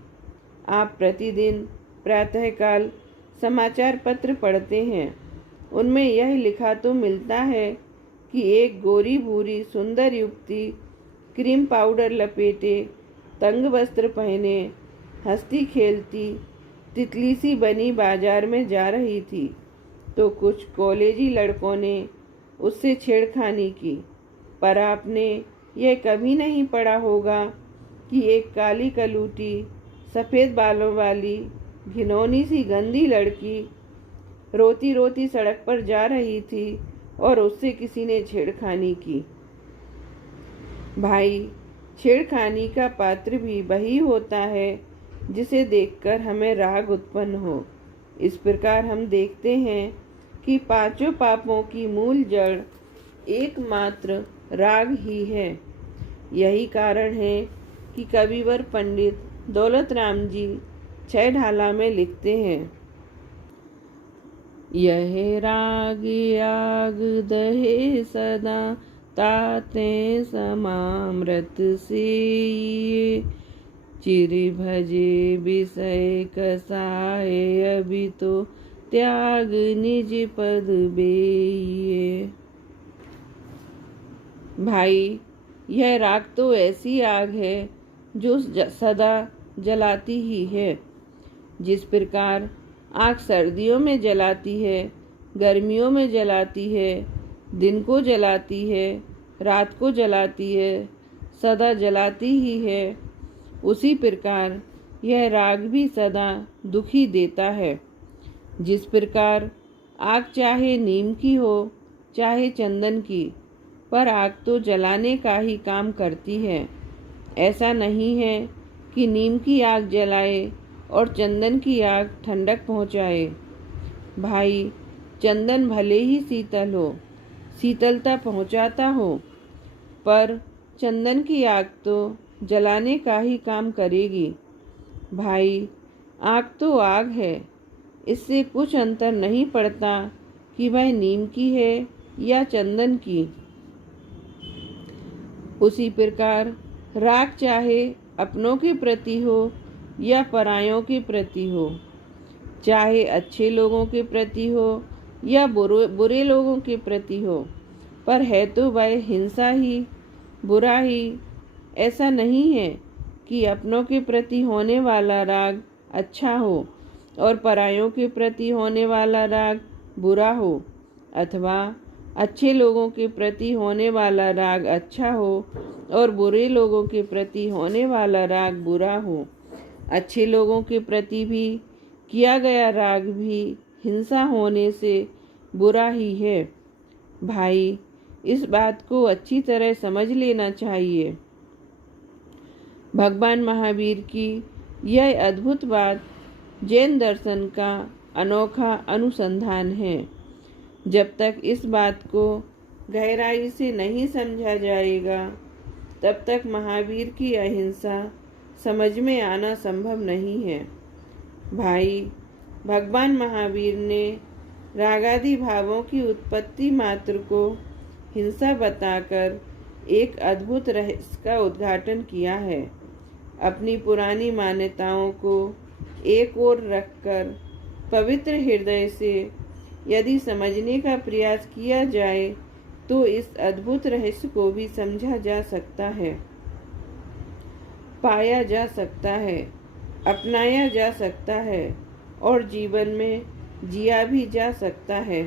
आप प्रतिदिन प्रातःकाल समाचार पत्र पढ़ते हैं, उनमें यह लिखा तो मिलता है कि एक गोरी भूरी सुंदर युवती क्रीम पाउडर लपेटे, तंग वस्त्र पहने, हंसती खेलती तितली सी बनी बाजार में जा रही थी, तो कुछ कॉलेजी लड़कों ने उससे छेड़खानी की। पर आपने यह कभी नहीं पढ़ा होगा कि एक काली कलूटी सफ़ेद बालों वाली घिनौनी सी गंदी लड़की रोती रोती सड़क पर जा रही थी और उससे किसी ने छेड़खानी की। भाई, छेड़खानी का पात्र भी वही होता है जिसे देखकर हमें राग उत्पन्न हो। इस प्रकार हम देखते हैं कि पांचों पापों की मूल जड़ एकमात्र राग ही है। यही कारण है कि कविवर पंडित दौलत राम जी छह ढाला में लिखते हैं, यह राग याग दहे सदा ताते समामृत से, चिर भजे विषय कसाए अभी तो त्याग निज पद बेये। भाई, यह राग तो ऐसी आग है जो सदा जलाती ही है। जिस प्रकार आग सर्दियों में जलाती है, गर्मियों में जलाती है, दिन को जलाती है, रात को जलाती है, सदा जलाती ही है, उसी प्रकार यह राग भी सदा दुखी देता है। जिस प्रकार आग चाहे नीम की हो चाहे चंदन की, पर आग तो जलाने का ही काम करती है। ऐसा नहीं है कि नीम की आग जलाए और चंदन की आग ठंडक पहुँचाए। भाई, चंदन भले ही शीतल हो, शीतलता पहुँचाता हो, पर चंदन की आग तो जलाने का ही काम करेगी। भाई, आग तो आग है, इससे कुछ अंतर नहीं पड़ता कि वह नीम की है या चंदन की। उसी प्रकार राग चाहे अपनों के प्रति हो या परायों के प्रति हो, चाहे अच्छे लोगों के प्रति हो या बुरे लोगों के प्रति हो, पर है तो वह हिंसा ही, बुरा ही। ऐसा नहीं है कि अपनों के प्रति होने वाला राग अच्छा हो और परायों के प्रति होने वाला राग बुरा हो, अथवा अच्छे लोगों के प्रति होने वाला राग अच्छा हो और बुरे लोगों के प्रति होने वाला राग बुरा हो। अच्छे लोगों के प्रति भी किया गया राग भी हिंसा होने से बुरा ही है। भाई, इस बात को अच्छी तरह समझ लेना चाहिए। भगवान महावीर की यह अद्भुत बात जैन दर्शन का अनोखा अनुसंधान है। जब तक इस बात को गहराई से नहीं समझा जाएगा, तब तक महावीर की अहिंसा समझ में आना संभव नहीं है। भाई, भगवान महावीर ने रागादि भावों की उत्पत्ति मात्र को हिंसा बताकर एक अद्भुत रहस्य का उद्घाटन किया है। अपनी पुरानी मान्यताओं को एक ओर रखकर पवित्र हृदय से यदि समझने का प्रयास किया जाए तो इस अद्भुत रहस्य को भी समझा जा सकता है, पाया जा सकता है, अपनाया जा सकता है और जीवन में जिया भी जा सकता है।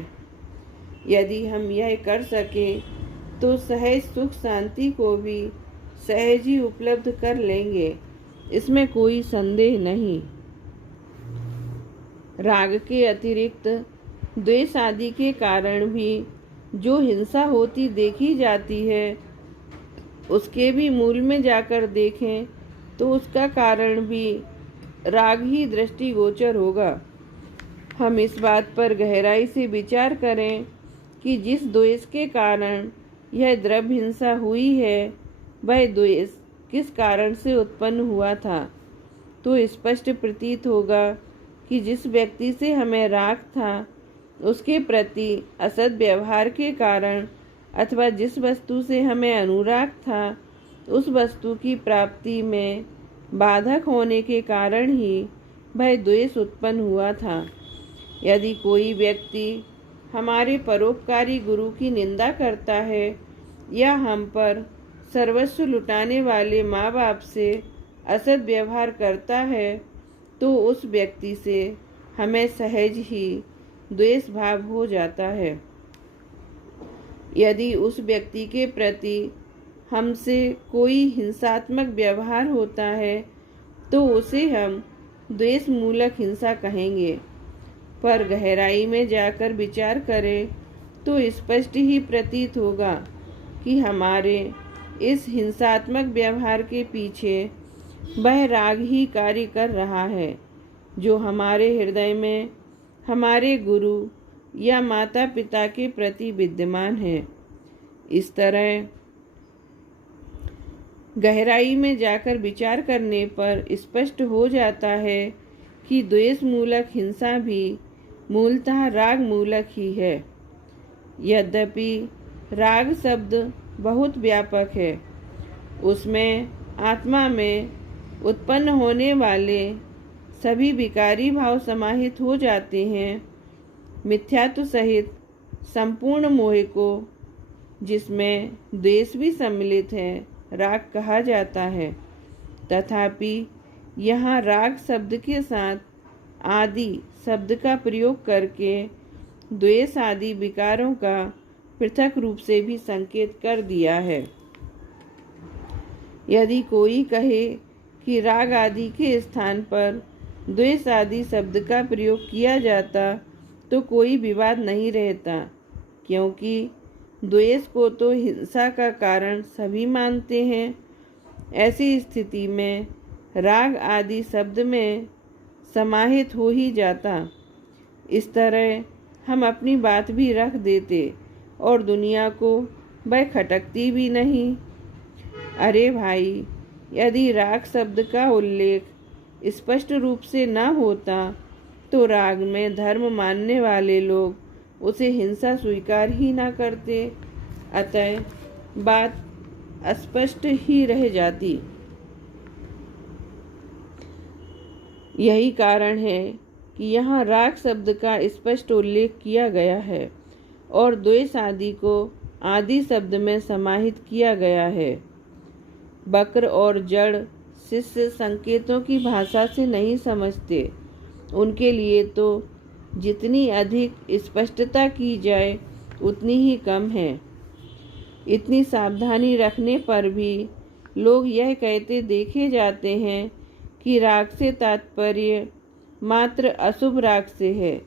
यदि हम यह कर सके तो सहज सुख शांति को भी सहज ही उपलब्ध कर लेंगे, इसमें कोई संदेह नहीं। राग के अतिरिक्त द्वेष आदि के कारण भी जो हिंसा होती देखी जाती है, उसके भी मूल में जाकर देखें तो उसका कारण भी राग ही दृष्टिगोचर होगा। हम इस बात पर गहराई से विचार करें कि जिस द्वेष के कारण यह द्रव्य हिंसा हुई है, वह द्वेष किस कारण से उत्पन्न हुआ था, तो स्पष्ट प्रतीत होगा कि जिस व्यक्ति से हमें राग था, उसके प्रति असद व्यवहार के कारण अथवा जिस वस्तु से हमें अनुराग था, उस वस्तु की प्राप्ति में बाधक होने के कारण ही वह द्वेष उत्पन्न हुआ था। यदि कोई व्यक्ति हमारे परोपकारी गुरु की निंदा करता है या हम पर सर्वस्व लुटाने वाले माँ बाप से असद व्यवहार करता है, तो उस व्यक्ति से हमें सहज ही द्वेष भाव हो जाता है। यदि उस व्यक्ति के प्रति हमसे कोई हिंसात्मक व्यवहार होता है, तो उसे हम द्वेष मूलक हिंसा कहेंगे। पर गहराई में जाकर विचार करें तो स्पष्ट ही प्रतीत होगा कि हमारे इस हिंसात्मक व्यवहार के पीछे वह राग ही कार्य कर रहा है, जो हमारे हृदय में हमारे गुरु या माता पिता के प्रति विद्यमान है। इस तरह गहराई में जाकर विचार करने पर स्पष्ट हो जाता है कि द्वेष मूलक हिंसा भी मूलतः राग मूलक ही है। यद्यपि राग शब्द बहुत व्यापक है, उसमें आत्मा में उत्पन्न होने वाले सभी विकारी भाव समाहित हो जाते हैं। मिथ्यात्व सहित संपूर्ण मोह को, जिसमें द्वेष भी सम्मिलित है, राग कहा जाता है। तथापि यहाँ राग शब्द के साथ आदि शब्द का प्रयोग करके द्वेष आदि विकारों का पृथक रूप से भी संकेत कर दिया है। यदि कोई कहे कि राग आदि के स्थान पर द्वेष आदि शब्द का प्रयोग किया जाता तो कोई विवाद नहीं रहता, क्योंकि द्वेष को तो हिंसा का कारण सभी मानते हैं। ऐसी स्थिति में राग आदि शब्द में समाहित हो ही जाता। इस तरह हम अपनी बात भी रख देते और दुनिया को वह खटकती भी नहीं। अरे भाई, यदि राग शब्द का उल्लेख स्पष्ट रूप से न होता तो राग में धर्म मानने वाले लोग उसे हिंसा स्वीकार ही न करते। अतः बात अस्पष्ट ही रह जाती। यही कारण है कि यहाँ राग शब्द का स्पष्ट उल्लेख किया गया है और द्वेष आदि को आदि शब्द में समाहित किया गया है। वक्र और जड़ शिष्य संकेतों की भाषा से नहीं समझते। उनके लिए तो जितनी अधिक स्पष्टता की जाए उतनी ही कम है। इतनी सावधानी रखने पर भी लोग यह कहते देखे जाते हैं कि राग से तात्पर्य मात्र अशुभ राग से है,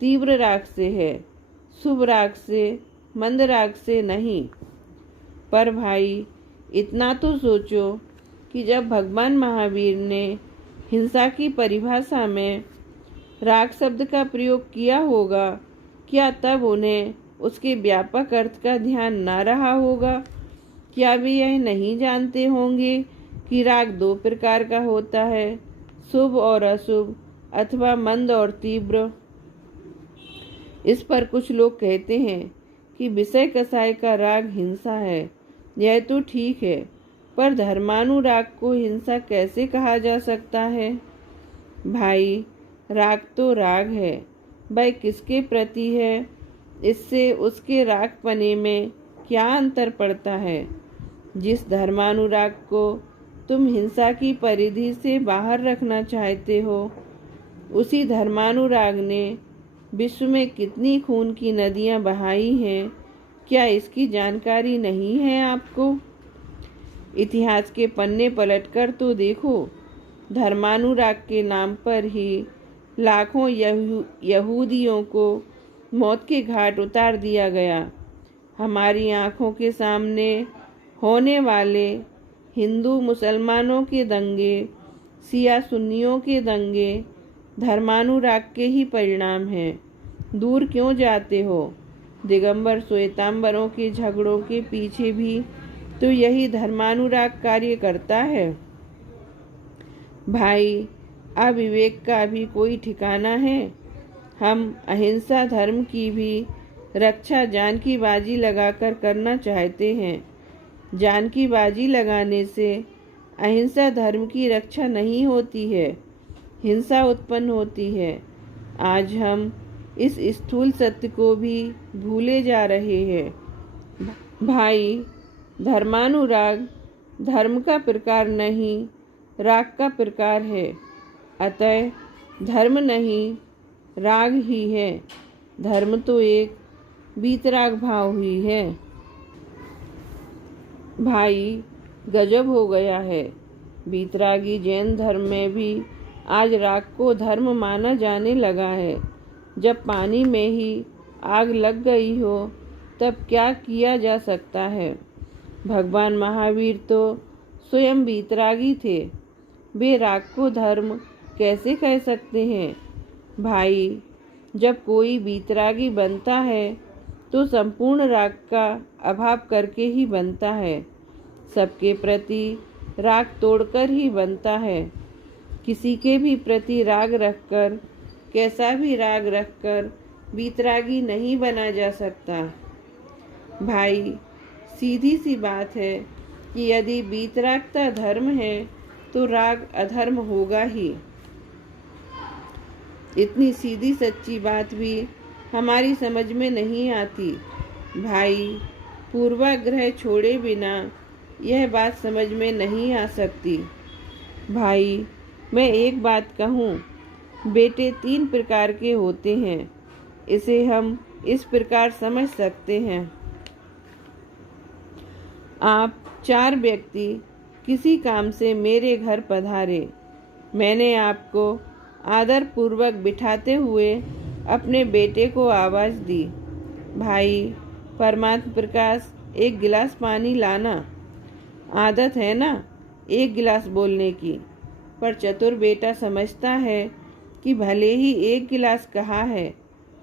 तीव्र राग से है, शुभ राग से, मंद राग से नहीं। पर भाई इतना तो सोचो कि जब भगवान महावीर ने हिंसा की परिभाषा में राग शब्द का प्रयोग किया होगा, क्या तब उन्हें उसके व्यापक अर्थ का ध्यान न रहा होगा? क्या वे यह नहीं जानते होंगे कि राग दो प्रकार का होता है, शुभ और अशुभ, अथवा मंद और तीव्र? इस पर कुछ लोग कहते हैं कि विषय कसाय का राग हिंसा है। यह तो ठीक है, पर धर्मानुराग को हिंसा कैसे कहा जा सकता है? भाई राग तो राग है, वह किसके प्रति है, इससे उसके रागपने में क्या अंतर पड़ता है? जिस धर्मानुराग को तुम हिंसा की परिधि से बाहर रखना चाहते हो, उसी धर्मानुराग ने विश्व में कितनी खून की नदियां बहाई हैं, क्या इसकी जानकारी नहीं है आपको? इतिहास के पन्ने पलटकर तो देखो, धर्मानुराग के नाम पर ही लाखों यहूदियों को मौत के घाट उतार दिया गया। हमारी आंखों के सामने होने वाले हिंदू मुसलमानों के दंगे, शिया सुन्नियों के दंगे धर्मानुराग के ही परिणाम हैं। दूर क्यों जाते हो? दिगंबर श्वेतांबरों के झगड़ों के पीछे भी तो यही धर्मानुराग कार्य करता है। भाई अविवेक का भी कोई ठिकाना है? हम अहिंसा धर्म की भी रक्षा जान की बाजी लगाकर करना चाहते हैं। जान की बाजी लगाने से अहिंसा धर्म की रक्षा नहीं होती है, हिंसा उत्पन्न होती है। आज हम इस स्थूल सत्य को भी भूले जा रहे हैं। भाई धर्मानुराग धर्म का प्रकार नहीं, राग का प्रकार है। अतः धर्म नहीं, राग ही है। धर्म तो एक वीतराग भाव ही है। भाई गजब हो गया है। वीतरागी जैन धर्म में भी आज राग को धर्म माना जाने लगा है। जब पानी में ही आग लग गई हो तब क्या किया जा सकता है? भगवान महावीर तो स्वयं वीतरागी थे, वे राग को धर्म कैसे कह सकते हैं? भाई जब कोई वीतरागी बनता है तो संपूर्ण राग का अभाव करके ही बनता है। सबके प्रति राग तोड़कर ही बनता है। किसी के भी प्रति राग रखकर, कैसा भी राग रखकर वीतरागी नहीं बना जा सकता। भाई सीधी सी बात है कि यदि वीतरागता धर्म है तो राग अधर्म होगा ही। इतनी सीधी सच्ची बात भी हमारी समझ में नहीं आती। भाई पूर्वाग्रह छोड़े बिना यह बात समझ में नहीं आ सकती। भाई मैं एक बात कहूँ, बेटे 3 प्रकार के होते हैं। इसे हम इस प्रकार समझ सकते हैं। आप 4 व्यक्ति किसी काम से मेरे घर पधारे। मैंने आपको आदर पूर्वक बिठाते हुए अपने बेटे को आवाज़ दी, भाई परमात्म प्रकाश 1 गिलास पानी लाना। आदत है ना 1 गिलास बोलने की, पर चतुर बेटा समझता है कि भले ही 1 गिलास कहा है,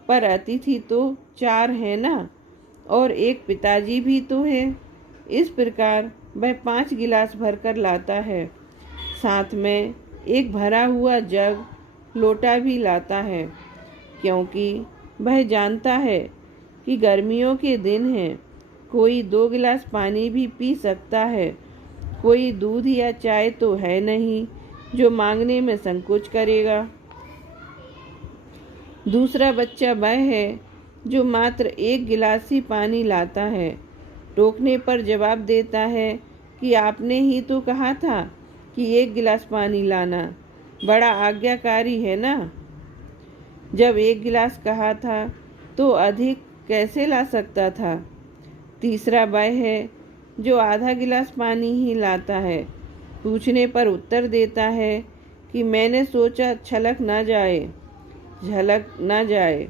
पर अतिथि तो 4 है ना, और एक पिताजी भी तो है। इस प्रकार वह 5 गिलास भरकर लाता है। साथ में एक भरा हुआ जग लोटा भी लाता है, क्योंकि वह जानता है कि गर्मियों के दिन हैं। कोई 2 गिलास पानी भी पी सकता है। कोई दूध या चाय तो है नहीं जो मांगने में संकोच करेगा। दूसरा बच्चा वह है जो मात्र 1 गिलास ही पानी लाता है। टोकने पर जवाब देता है कि आपने ही तो कहा था कि 1 गिलास पानी लाना। बड़ा आज्ञाकारी है ना। जब 1 गिलास कहा था तो अधिक कैसे ला सकता था। तीसरा वह है जो आधा गिलास पानी ही लाता है। पूछने पर उत्तर देता है कि मैंने सोचा झलक ना जाए।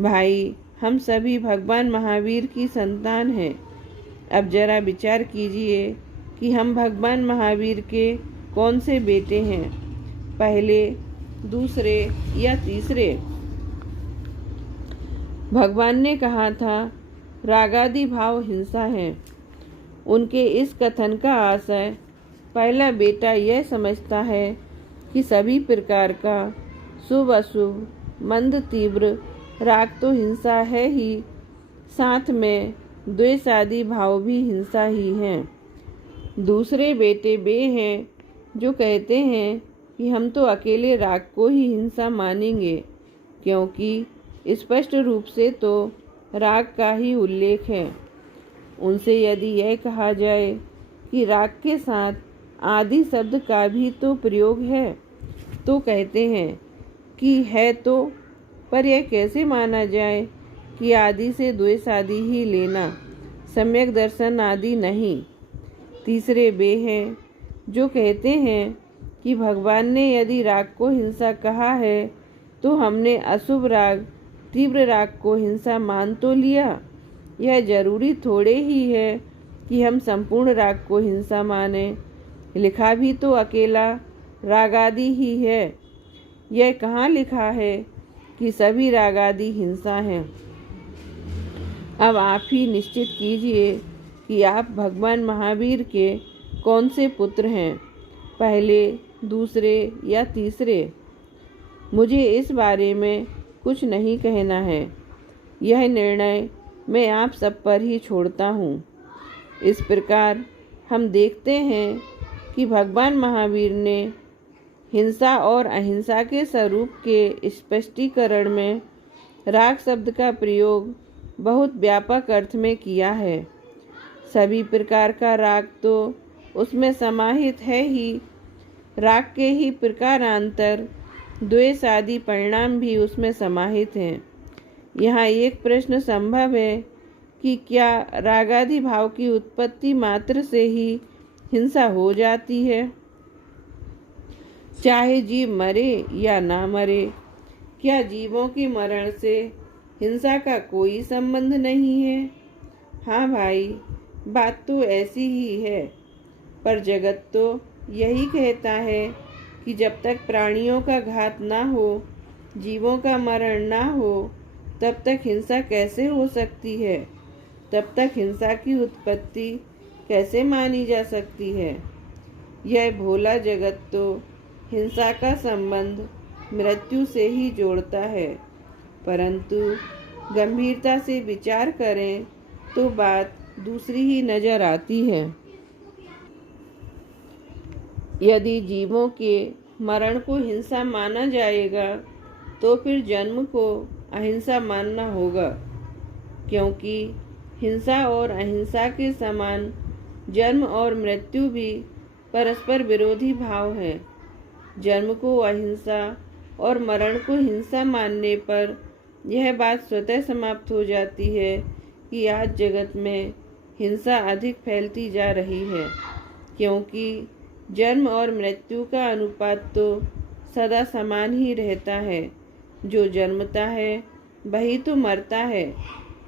भाई, हम सभी भगवान महावीर की संतान हैं। अब जरा विचार कीजिए कि हम भगवान महावीर के कौन से बेटे हैं, पहले, दूसरे या तीसरे। भगवान ने कहा था रागादि भाव हिंसा है। उनके इस कथन का आशय पहला बेटा यह समझता है कि सभी प्रकार का शुभ अशुभ, मंद तीव्र राग तो हिंसा है ही, साथ में द्वेष आदि भाव भी हिंसा ही हैं। दूसरे बेटे वे हैं जो कहते हैं कि हम तो अकेले राग को ही हिंसा मानेंगे, क्योंकि स्पष्ट रूप से तो राग का ही उल्लेख है। उनसे यदि यह कहा जाए कि राग के साथ आदि शब्द का भी तो प्रयोग है, तो कहते हैं कि है तो, पर यह कैसे माना जाए कि आदि से द्वेष आदि ही लेना, सम्यक दर्शन आदि नहीं। तीसरे वे हैं जो कहते हैं कि भगवान ने यदि राग को हिंसा कहा है तो हमने अशुभ राग, तीव्र राग को हिंसा मान तो लिया। यह जरूरी थोड़े ही है कि हम संपूर्ण राग को हिंसा माने। लिखा भी तो अकेला रागादि ही है। यह कहाँ लिखा है कि सभी रागादि हिंसा हैं। अब आप ही निश्चित कीजिए कि आप भगवान महावीर के कौन से पुत्र हैं, पहले, दूसरे या तीसरे। मुझे इस बारे में कुछ नहीं कहना है। यह निर्णय मैं आप सब पर ही छोड़ता हूँ। इस प्रकार हम देखते हैं कि भगवान महावीर ने हिंसा और अहिंसा के स्वरूप के स्पष्टीकरण में राग शब्द का प्रयोग बहुत व्यापक अर्थ में किया है। सभी प्रकार का राग तो उसमें समाहित है ही, राग के ही प्रकारांतर, द्वेष आदि परिणाम भी उसमें समाहित हैं। यहाँ एक प्रश्न संभव है कि क्या रागादि भाव की उत्पत्ति मात्र से ही हिंसा हो जाती है, चाहे जीव मरे या ना मरे? क्या जीवों के मरण से हिंसा का कोई संबंध नहीं है? हाँ भाई, बात तो ऐसी ही है, पर जगत तो यही कहता है कि जब तक प्राणियों का घात ना हो, जीवों का मरण ना हो, तब तक हिंसा कैसे हो सकती है? तब तक हिंसा की उत्पत्ति कैसे मानी जा सकती है? यह भोला जगत तो हिंसा का संबंध मृत्यु से ही जोड़ता है, परंतु गंभीरता से विचार करें तो बात दूसरी ही नजर आती है। यदि जीवों के मरण को हिंसा माना जाएगा तो फिर जन्म को अहिंसा मानना होगा, क्योंकि हिंसा और अहिंसा के समान जन्म और मृत्यु भी परस्पर विरोधी भाव हैं। जन्म को अहिंसा और मरण को हिंसा मानने पर यह बात स्वतः समाप्त हो जाती है कि आज जगत में हिंसा अधिक फैलती जा रही है, क्योंकि जन्म और मृत्यु का अनुपात तो सदा समान ही रहता है। जो जन्मता है वही तो मरता है,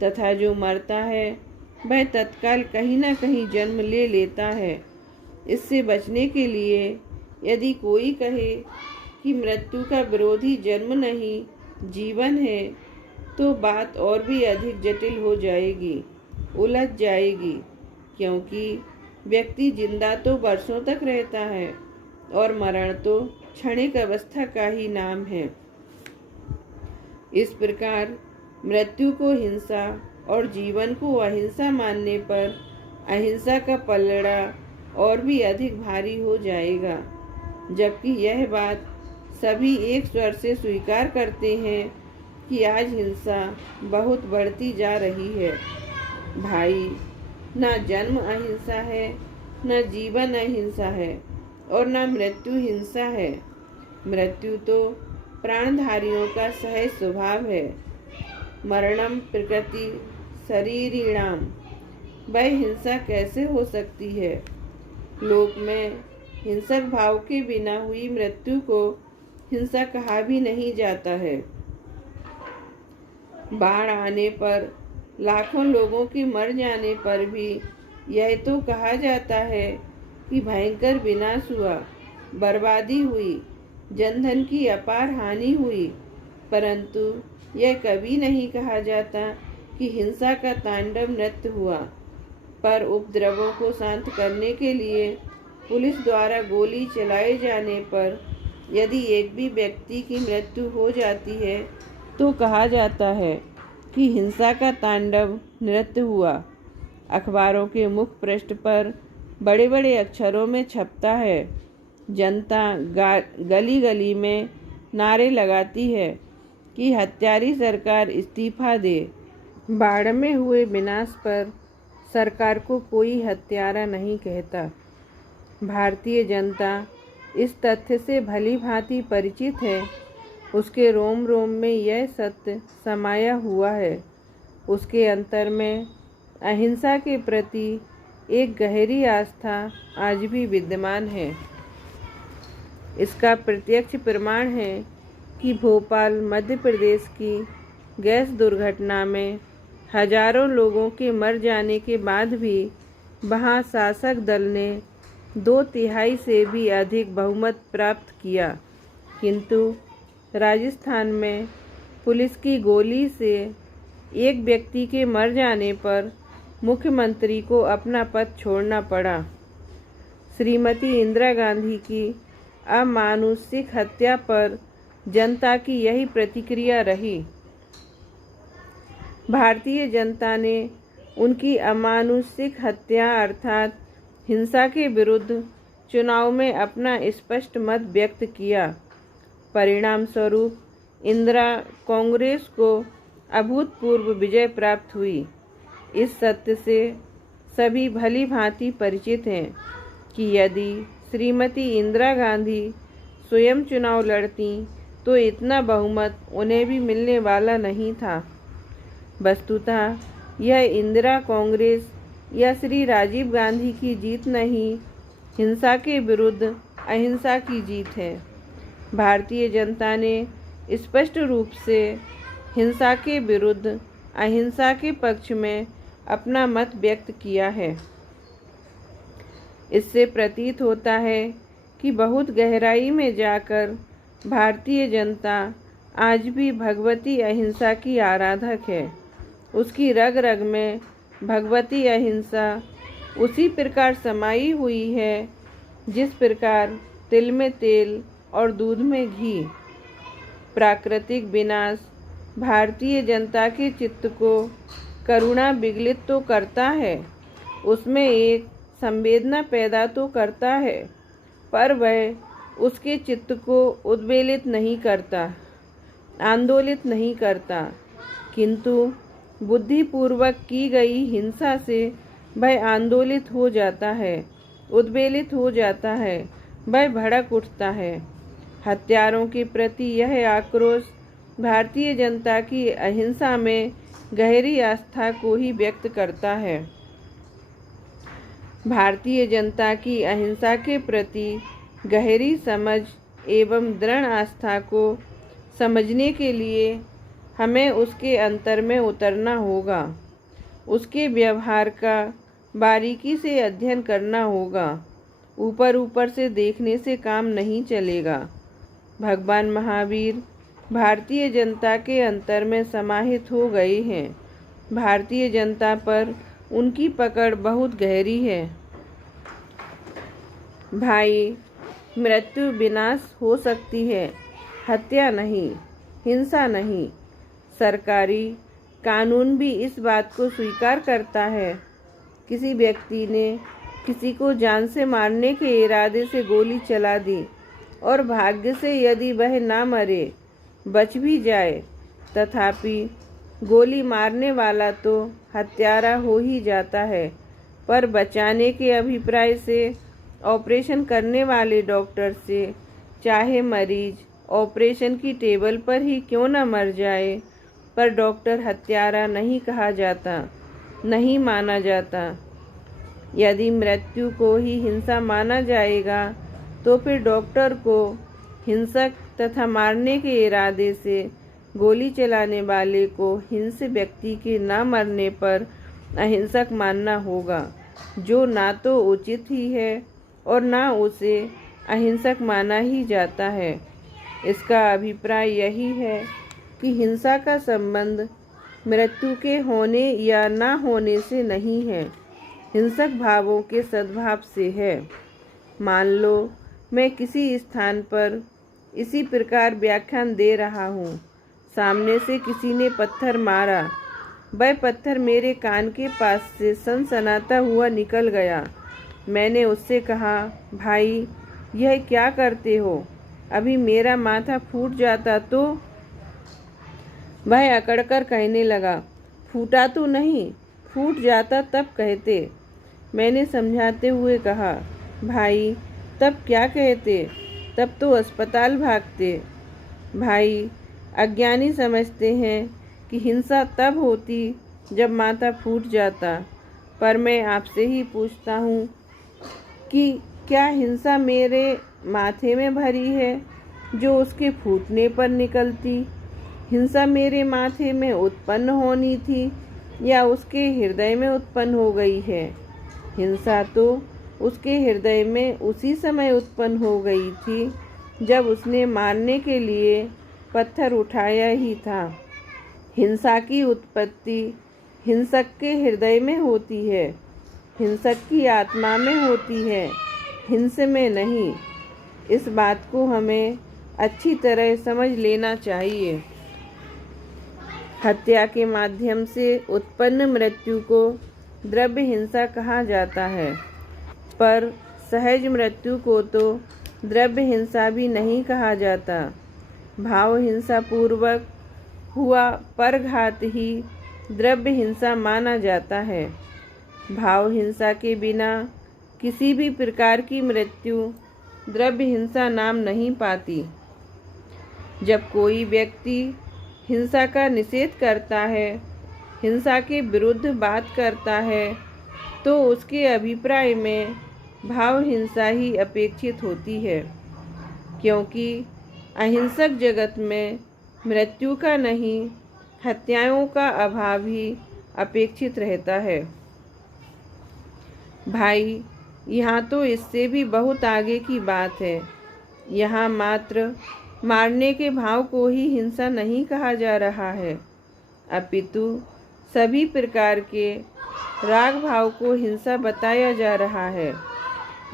तथा जो मरता है वह तत्काल कहीं न कहीं जन्म ले लेता है। इससे बचने के लिए यदि कोई कहे कि मृत्यु का विरोधी जन्म नहीं जीवन है, तो बात और भी अधिक जटिल हो जाएगी, उलझ जाएगी। क्योंकि व्यक्ति जिंदा तो वर्षों तक रहता है और मरण तो क्षणिक अवस्था का ही नाम है। इस प्रकार मृत्यु को हिंसा और जीवन को अहिंसा मानने पर अहिंसा का पलड़ा और भी अधिक भारी हो जाएगा, जबकि यह बात सभी एक स्वर से स्वीकार करते हैं कि आज हिंसा बहुत बढ़ती जा रही है। भाई, ना जन्म अहिंसा है, न जीवन अहिंसा है और न मृत्यु हिंसा है। मृत्यु तो प्राणधारियों का सहज स्वभाव है। मरणम प्रकृति शरीरिणाम। वह हिंसा कैसे हो सकती है? लोक में हिंसक भाव के बिना हुई मृत्यु को हिंसा कहा भी नहीं जाता है। बाढ़ आने पर लाखों लोगों के मर जाने पर भी यह तो कहा जाता है कि भयंकर विनाश हुआ, बर्बादी हुई, जनधन की अपार हानि हुई, परंतु यह कभी नहीं कहा जाता कि हिंसा का तांडव नृत्य हुआ। पर उपद्रवों को शांत करने के लिए पुलिस द्वारा गोली चलाए जाने पर यदि एक भी व्यक्ति की मृत्यु हो जाती है तो कहा जाता है कि हिंसा का तांडव नृत्य हुआ। अखबारों के मुख पृष्ठ पर बड़े बड़े अक्षरों में छपता है। जनता गली गली में नारे लगाती है कि हत्यारी सरकार इस्तीफा दे। बाढ़ में हुए विनाश पर सरकार को कोई हत्यारा नहीं कहता। भारतीय जनता इस तथ्य से भली भांति परिचित है। उसके रोम रोम में यह सत्य समाया हुआ है। उसके अंतर में अहिंसा के प्रति एक गहरी आस्था आज भी विद्यमान है। इसका प्रत्यक्ष प्रमाण है कि भोपाल मध्य प्रदेश की गैस दुर्घटना में हजारों लोगों के मर जाने के बाद भी वहां शासक दल ने 2/3 से भी अधिक बहुमत प्राप्त किया, किंतु राजस्थान में पुलिस की गोली से एक व्यक्ति के मर जाने पर मुख्यमंत्री को अपना पद छोड़ना पड़ा। श्रीमती इंदिरा गांधी की अमानुषिक हत्या पर जनता की यही प्रतिक्रिया रही। भारतीय जनता ने उनकी अमानुषिक हत्या अर्थात हिंसा के विरुद्ध चुनाव में अपना स्पष्ट मत व्यक्त किया। परिणाम स्वरूप इंदिरा कांग्रेस को अभूतपूर्व विजय प्राप्त हुई। इस सत्य से सभी भली भांति परिचित हैं कि यदि श्रीमती इंदिरा गांधी स्वयं चुनाव लड़ती तो इतना बहुमत उन्हें भी मिलने वाला नहीं था। वस्तुतः यह इंदिरा कांग्रेस या श्री राजीव गांधी की जीत नहीं, हिंसा के विरुद्ध अहिंसा की जीत है। भारतीय जनता ने स्पष्ट रूप से हिंसा के विरुद्ध अहिंसा के पक्ष में अपना मत व्यक्त किया है। इससे प्रतीत होता है कि बहुत गहराई में जाकर भारतीय जनता आज भी भगवती अहिंसा की आराधक है। उसकी रग रग में भगवती अहिंसा उसी प्रकार समाई हुई है जिस प्रकार तिल में तेल और दूध में घी। प्राकृतिक विनाश भारतीय जनता के चित्त को करुणा विगलित तो करता है, उसमें एक संवेदना पैदा तो करता है, पर वह उसके चित्त को उद्वेलित नहीं करता, आंदोलित नहीं करता, किंतु बुद्धिपूर्वक की गई हिंसा से वह आंदोलित हो जाता है, उद्वेलित हो जाता है, वह भड़क उठता है। हत्यारों के प्रति यह आक्रोश भारतीय जनता की अहिंसा में गहरी आस्था को ही व्यक्त करता है। भारतीय जनता की अहिंसा के प्रति गहरी समझ एवं दृढ़ आस्था को समझने के लिए हमें उसके अंतर में उतरना होगा, उसके व्यवहार का बारीकी से अध्ययन करना होगा। ऊपर ऊपर से देखने से काम नहीं चलेगा। भगवान महावीर भारतीय जनता के अंतर में समाहित हो गए हैं। भारतीय जनता पर उनकी पकड़ बहुत गहरी है। भाई, मृत्यु विनाश हो सकती है, हत्या नहीं, हिंसा नहीं। सरकारी कानून भी इस बात को स्वीकार करता है। किसी व्यक्ति ने किसी को जान से मारने के इरादे से गोली चला दी और भाग्य से यदि वह ना मरे, बच भी जाए, तथापि गोली मारने वाला तो हत्यारा हो ही जाता है। पर बचाने के अभिप्राय से ऑपरेशन करने वाले डॉक्टर से चाहे मरीज ऑपरेशन की टेबल पर ही क्यों न मर जाए, पर डॉक्टर हत्यारा नहीं कहा जाता, नहीं माना जाता। यदि मृत्यु को ही हिंसा माना जाएगा तो फिर डॉक्टर को हिंसक तथा मारने के इरादे से गोली चलाने वाले को हिंसक व्यक्ति के न मरने पर अहिंसक मानना होगा, जो ना तो उचित ही है और ना उसे अहिंसक माना ही जाता है। इसका अभिप्राय यही है कि हिंसा का संबंध मृत्यु के होने या ना होने से नहीं है, हिंसक भावों के सद्भाव से है। मान लो मैं किसी स्थान पर इसी प्रकार व्याख्यान दे रहा हूँ। सामने से किसी ने पत्थर मारा, वह पत्थर मेरे कान के पास से सनसनाता हुआ निकल गया। मैंने उससे कहा, भाई यह क्या करते हो, अभी मेरा माथा फूट जाता तो? वह अकड़कर कहने लगा, फूटा तो नहीं, फूट जाता तब कहते। मैंने समझाते हुए कहा, भाई तब क्या कहते, तब तो अस्पताल भागते। भाई, अज्ञानी समझते हैं कि हिंसा तब होती जब माथा फूट जाता, पर मैं आपसे ही पूछता हूँ कि क्या हिंसा मेरे माथे में भरी है जो उसके फूटने पर निकलती? हिंसा मेरे माथे में उत्पन्न होनी थी या उसके हृदय में उत्पन्न हो गई है? हिंसा तो उसके हृदय में उसी समय उत्पन्न हो गई थी जब उसने मारने के लिए पत्थर उठाया ही था। हिंसा की उत्पत्ति हिंसक के हृदय में होती है, हिंसक की आत्मा में होती है, हिंसा में नहीं। इस बात को हमें अच्छी तरह समझ लेना चाहिए। हत्या के माध्यम से उत्पन्न मृत्यु को द्रव्य हिंसा कहा जाता है, पर सहज मृत्यु को तो द्रव्य हिंसा भी नहीं कहा जाता। भाव हिंसा पूर्वक हुआ परघात ही द्रव्य हिंसा माना जाता है। भाव हिंसा के बिना किसी भी प्रकार की मृत्यु द्रव्य हिंसा नाम नहीं पाती। जब कोई व्यक्ति हिंसा का निषेध करता है, हिंसा के विरुद्ध बात करता है, तो उसके अभिप्राय में भाव हिंसा ही अपेक्षित होती है, क्योंकि अहिंसक जगत में मृत्यु का नहीं, हत्याओं का अभाव ही अपेक्षित रहता है। भाई, यहाँ तो इससे भी बहुत आगे की बात है। यहाँ मात्र मारने के भाव को ही हिंसा नहीं कहा जा रहा है, अपितु सभी प्रकार के राग भाव को हिंसा बताया जा रहा है,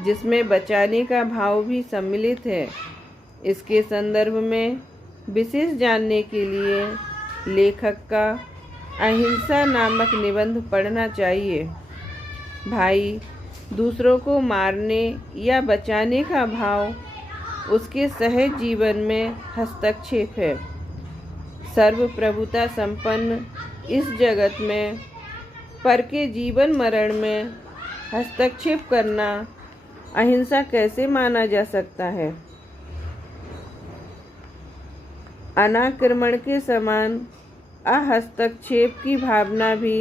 जिसमें बचाने का भाव भी सम्मिलित है। इसके संदर्भ में विशेष जानने के लिए लेखक का अहिंसा नामक निबंध पढ़ना चाहिए। भाई, दूसरों को मारने या बचाने का भाव उसके सहज जीवन में हस्तक्षेप है। सर्वप्रभुता संपन्न इस जगत में पर के जीवन मरण में हस्तक्षेप करना अहिंसा कैसे माना जा सकता है? अनाक्रमण के समान अहस्तक्षेप की भावना भी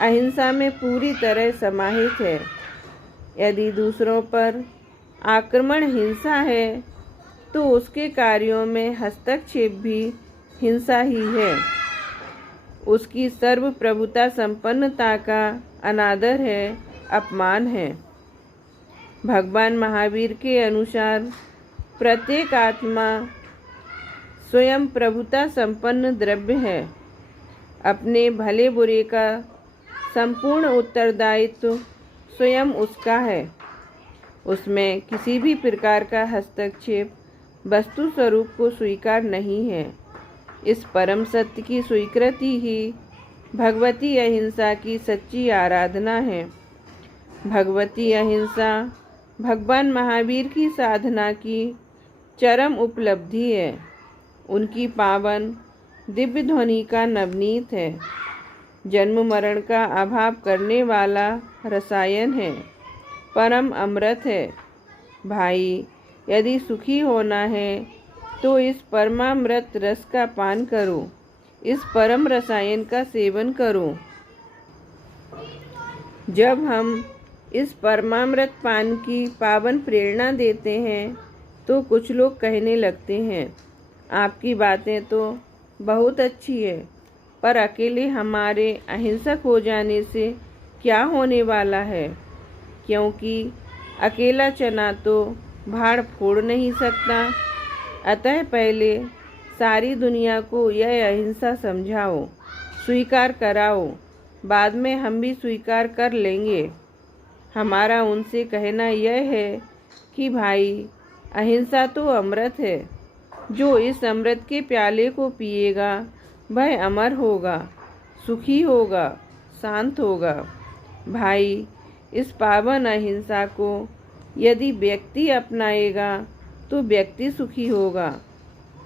अहिंसा में पूरी तरह समाहित है। यदि दूसरों पर आक्रमण हिंसा है, तो उसके कार्यों में हस्तक्षेप भी हिंसा ही है। उसकी सर्वप्रभुता संपन्नता का अनादर है, अपमान है। भगवान महावीर के अनुसार प्रत्येक आत्मा स्वयं प्रभुता संपन्न द्रव्य है। अपने भले बुरे का संपूर्ण उत्तरदायित्व स्वयं उसका है। उसमें किसी भी प्रकार का हस्तक्षेप वस्तु स्वरूप को स्वीकार नहीं है। इस परम सत्य की स्वीकृति ही भगवती अहिंसा की सच्ची आराधना है। भगवती अहिंसा भगवान महावीर की साधना की चरम उपलब्धि है। उनकी पावन दिव्य ध्वनि का नवनीत है। जन्म मरण का अभाव करने वाला रसायन है, परम अमृत है। भाई, यदि सुखी होना है तो इस परमामृत रस का पान करो, इस परम रसायन का सेवन करो। जब हम इस परमामृत पान की पावन प्रेरणा देते हैं तो कुछ लोग कहने लगते हैं, आपकी बातें तो बहुत अच्छी है, पर अकेले हमारे अहिंसक हो जाने से क्या होने वाला है, क्योंकि अकेला चना तो भाड़ फोड़ नहीं सकता। अतः पहले सारी दुनिया को यह अहिंसा समझाओ, स्वीकार कराओ, बाद में हम भी स्वीकार कर लेंगे। हमारा उनसे कहना यह है कि भाई, अहिंसा तो अमृत है। जो इस अमृत के प्याले को पिएगा वह अमर होगा, सुखी होगा, शांत होगा। भाई, इस पावन अहिंसा को यदि व्यक्ति अपनाएगा तो व्यक्ति सुखी होगा,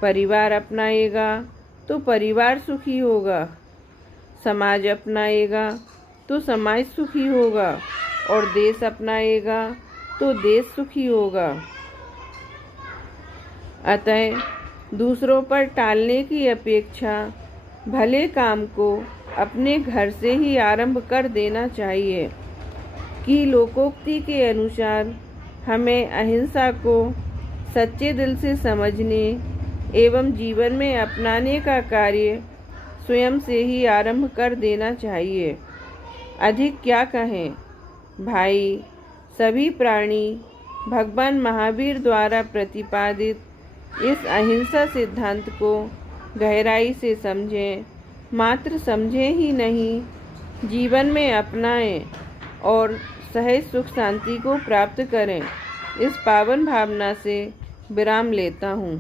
परिवार अपनाएगा तो परिवार सुखी होगा, समाज अपनाएगा तो समाज सुखी होगा और देश अपनाएगा तो देश सुखी होगा। अतः दूसरों पर टालने की अपेक्षा भले काम को अपने घर से ही आरंभ कर देना चाहिए कि लोकोक्ति के अनुसार हमें अहिंसा को सच्चे दिल से समझने एवं जीवन में अपनाने का कार्य स्वयं से ही आरंभ कर देना चाहिए। अधिक क्या कहें भाई, सभी प्राणी भगवान महावीर द्वारा प्रतिपादित इस अहिंसा सिद्धांत को गहराई से समझें, मात्र समझें ही नहीं, जीवन में अपनाएं और सहज सुख शांति को प्राप्त करें। इस पावन भावना से विराम लेता हूँ।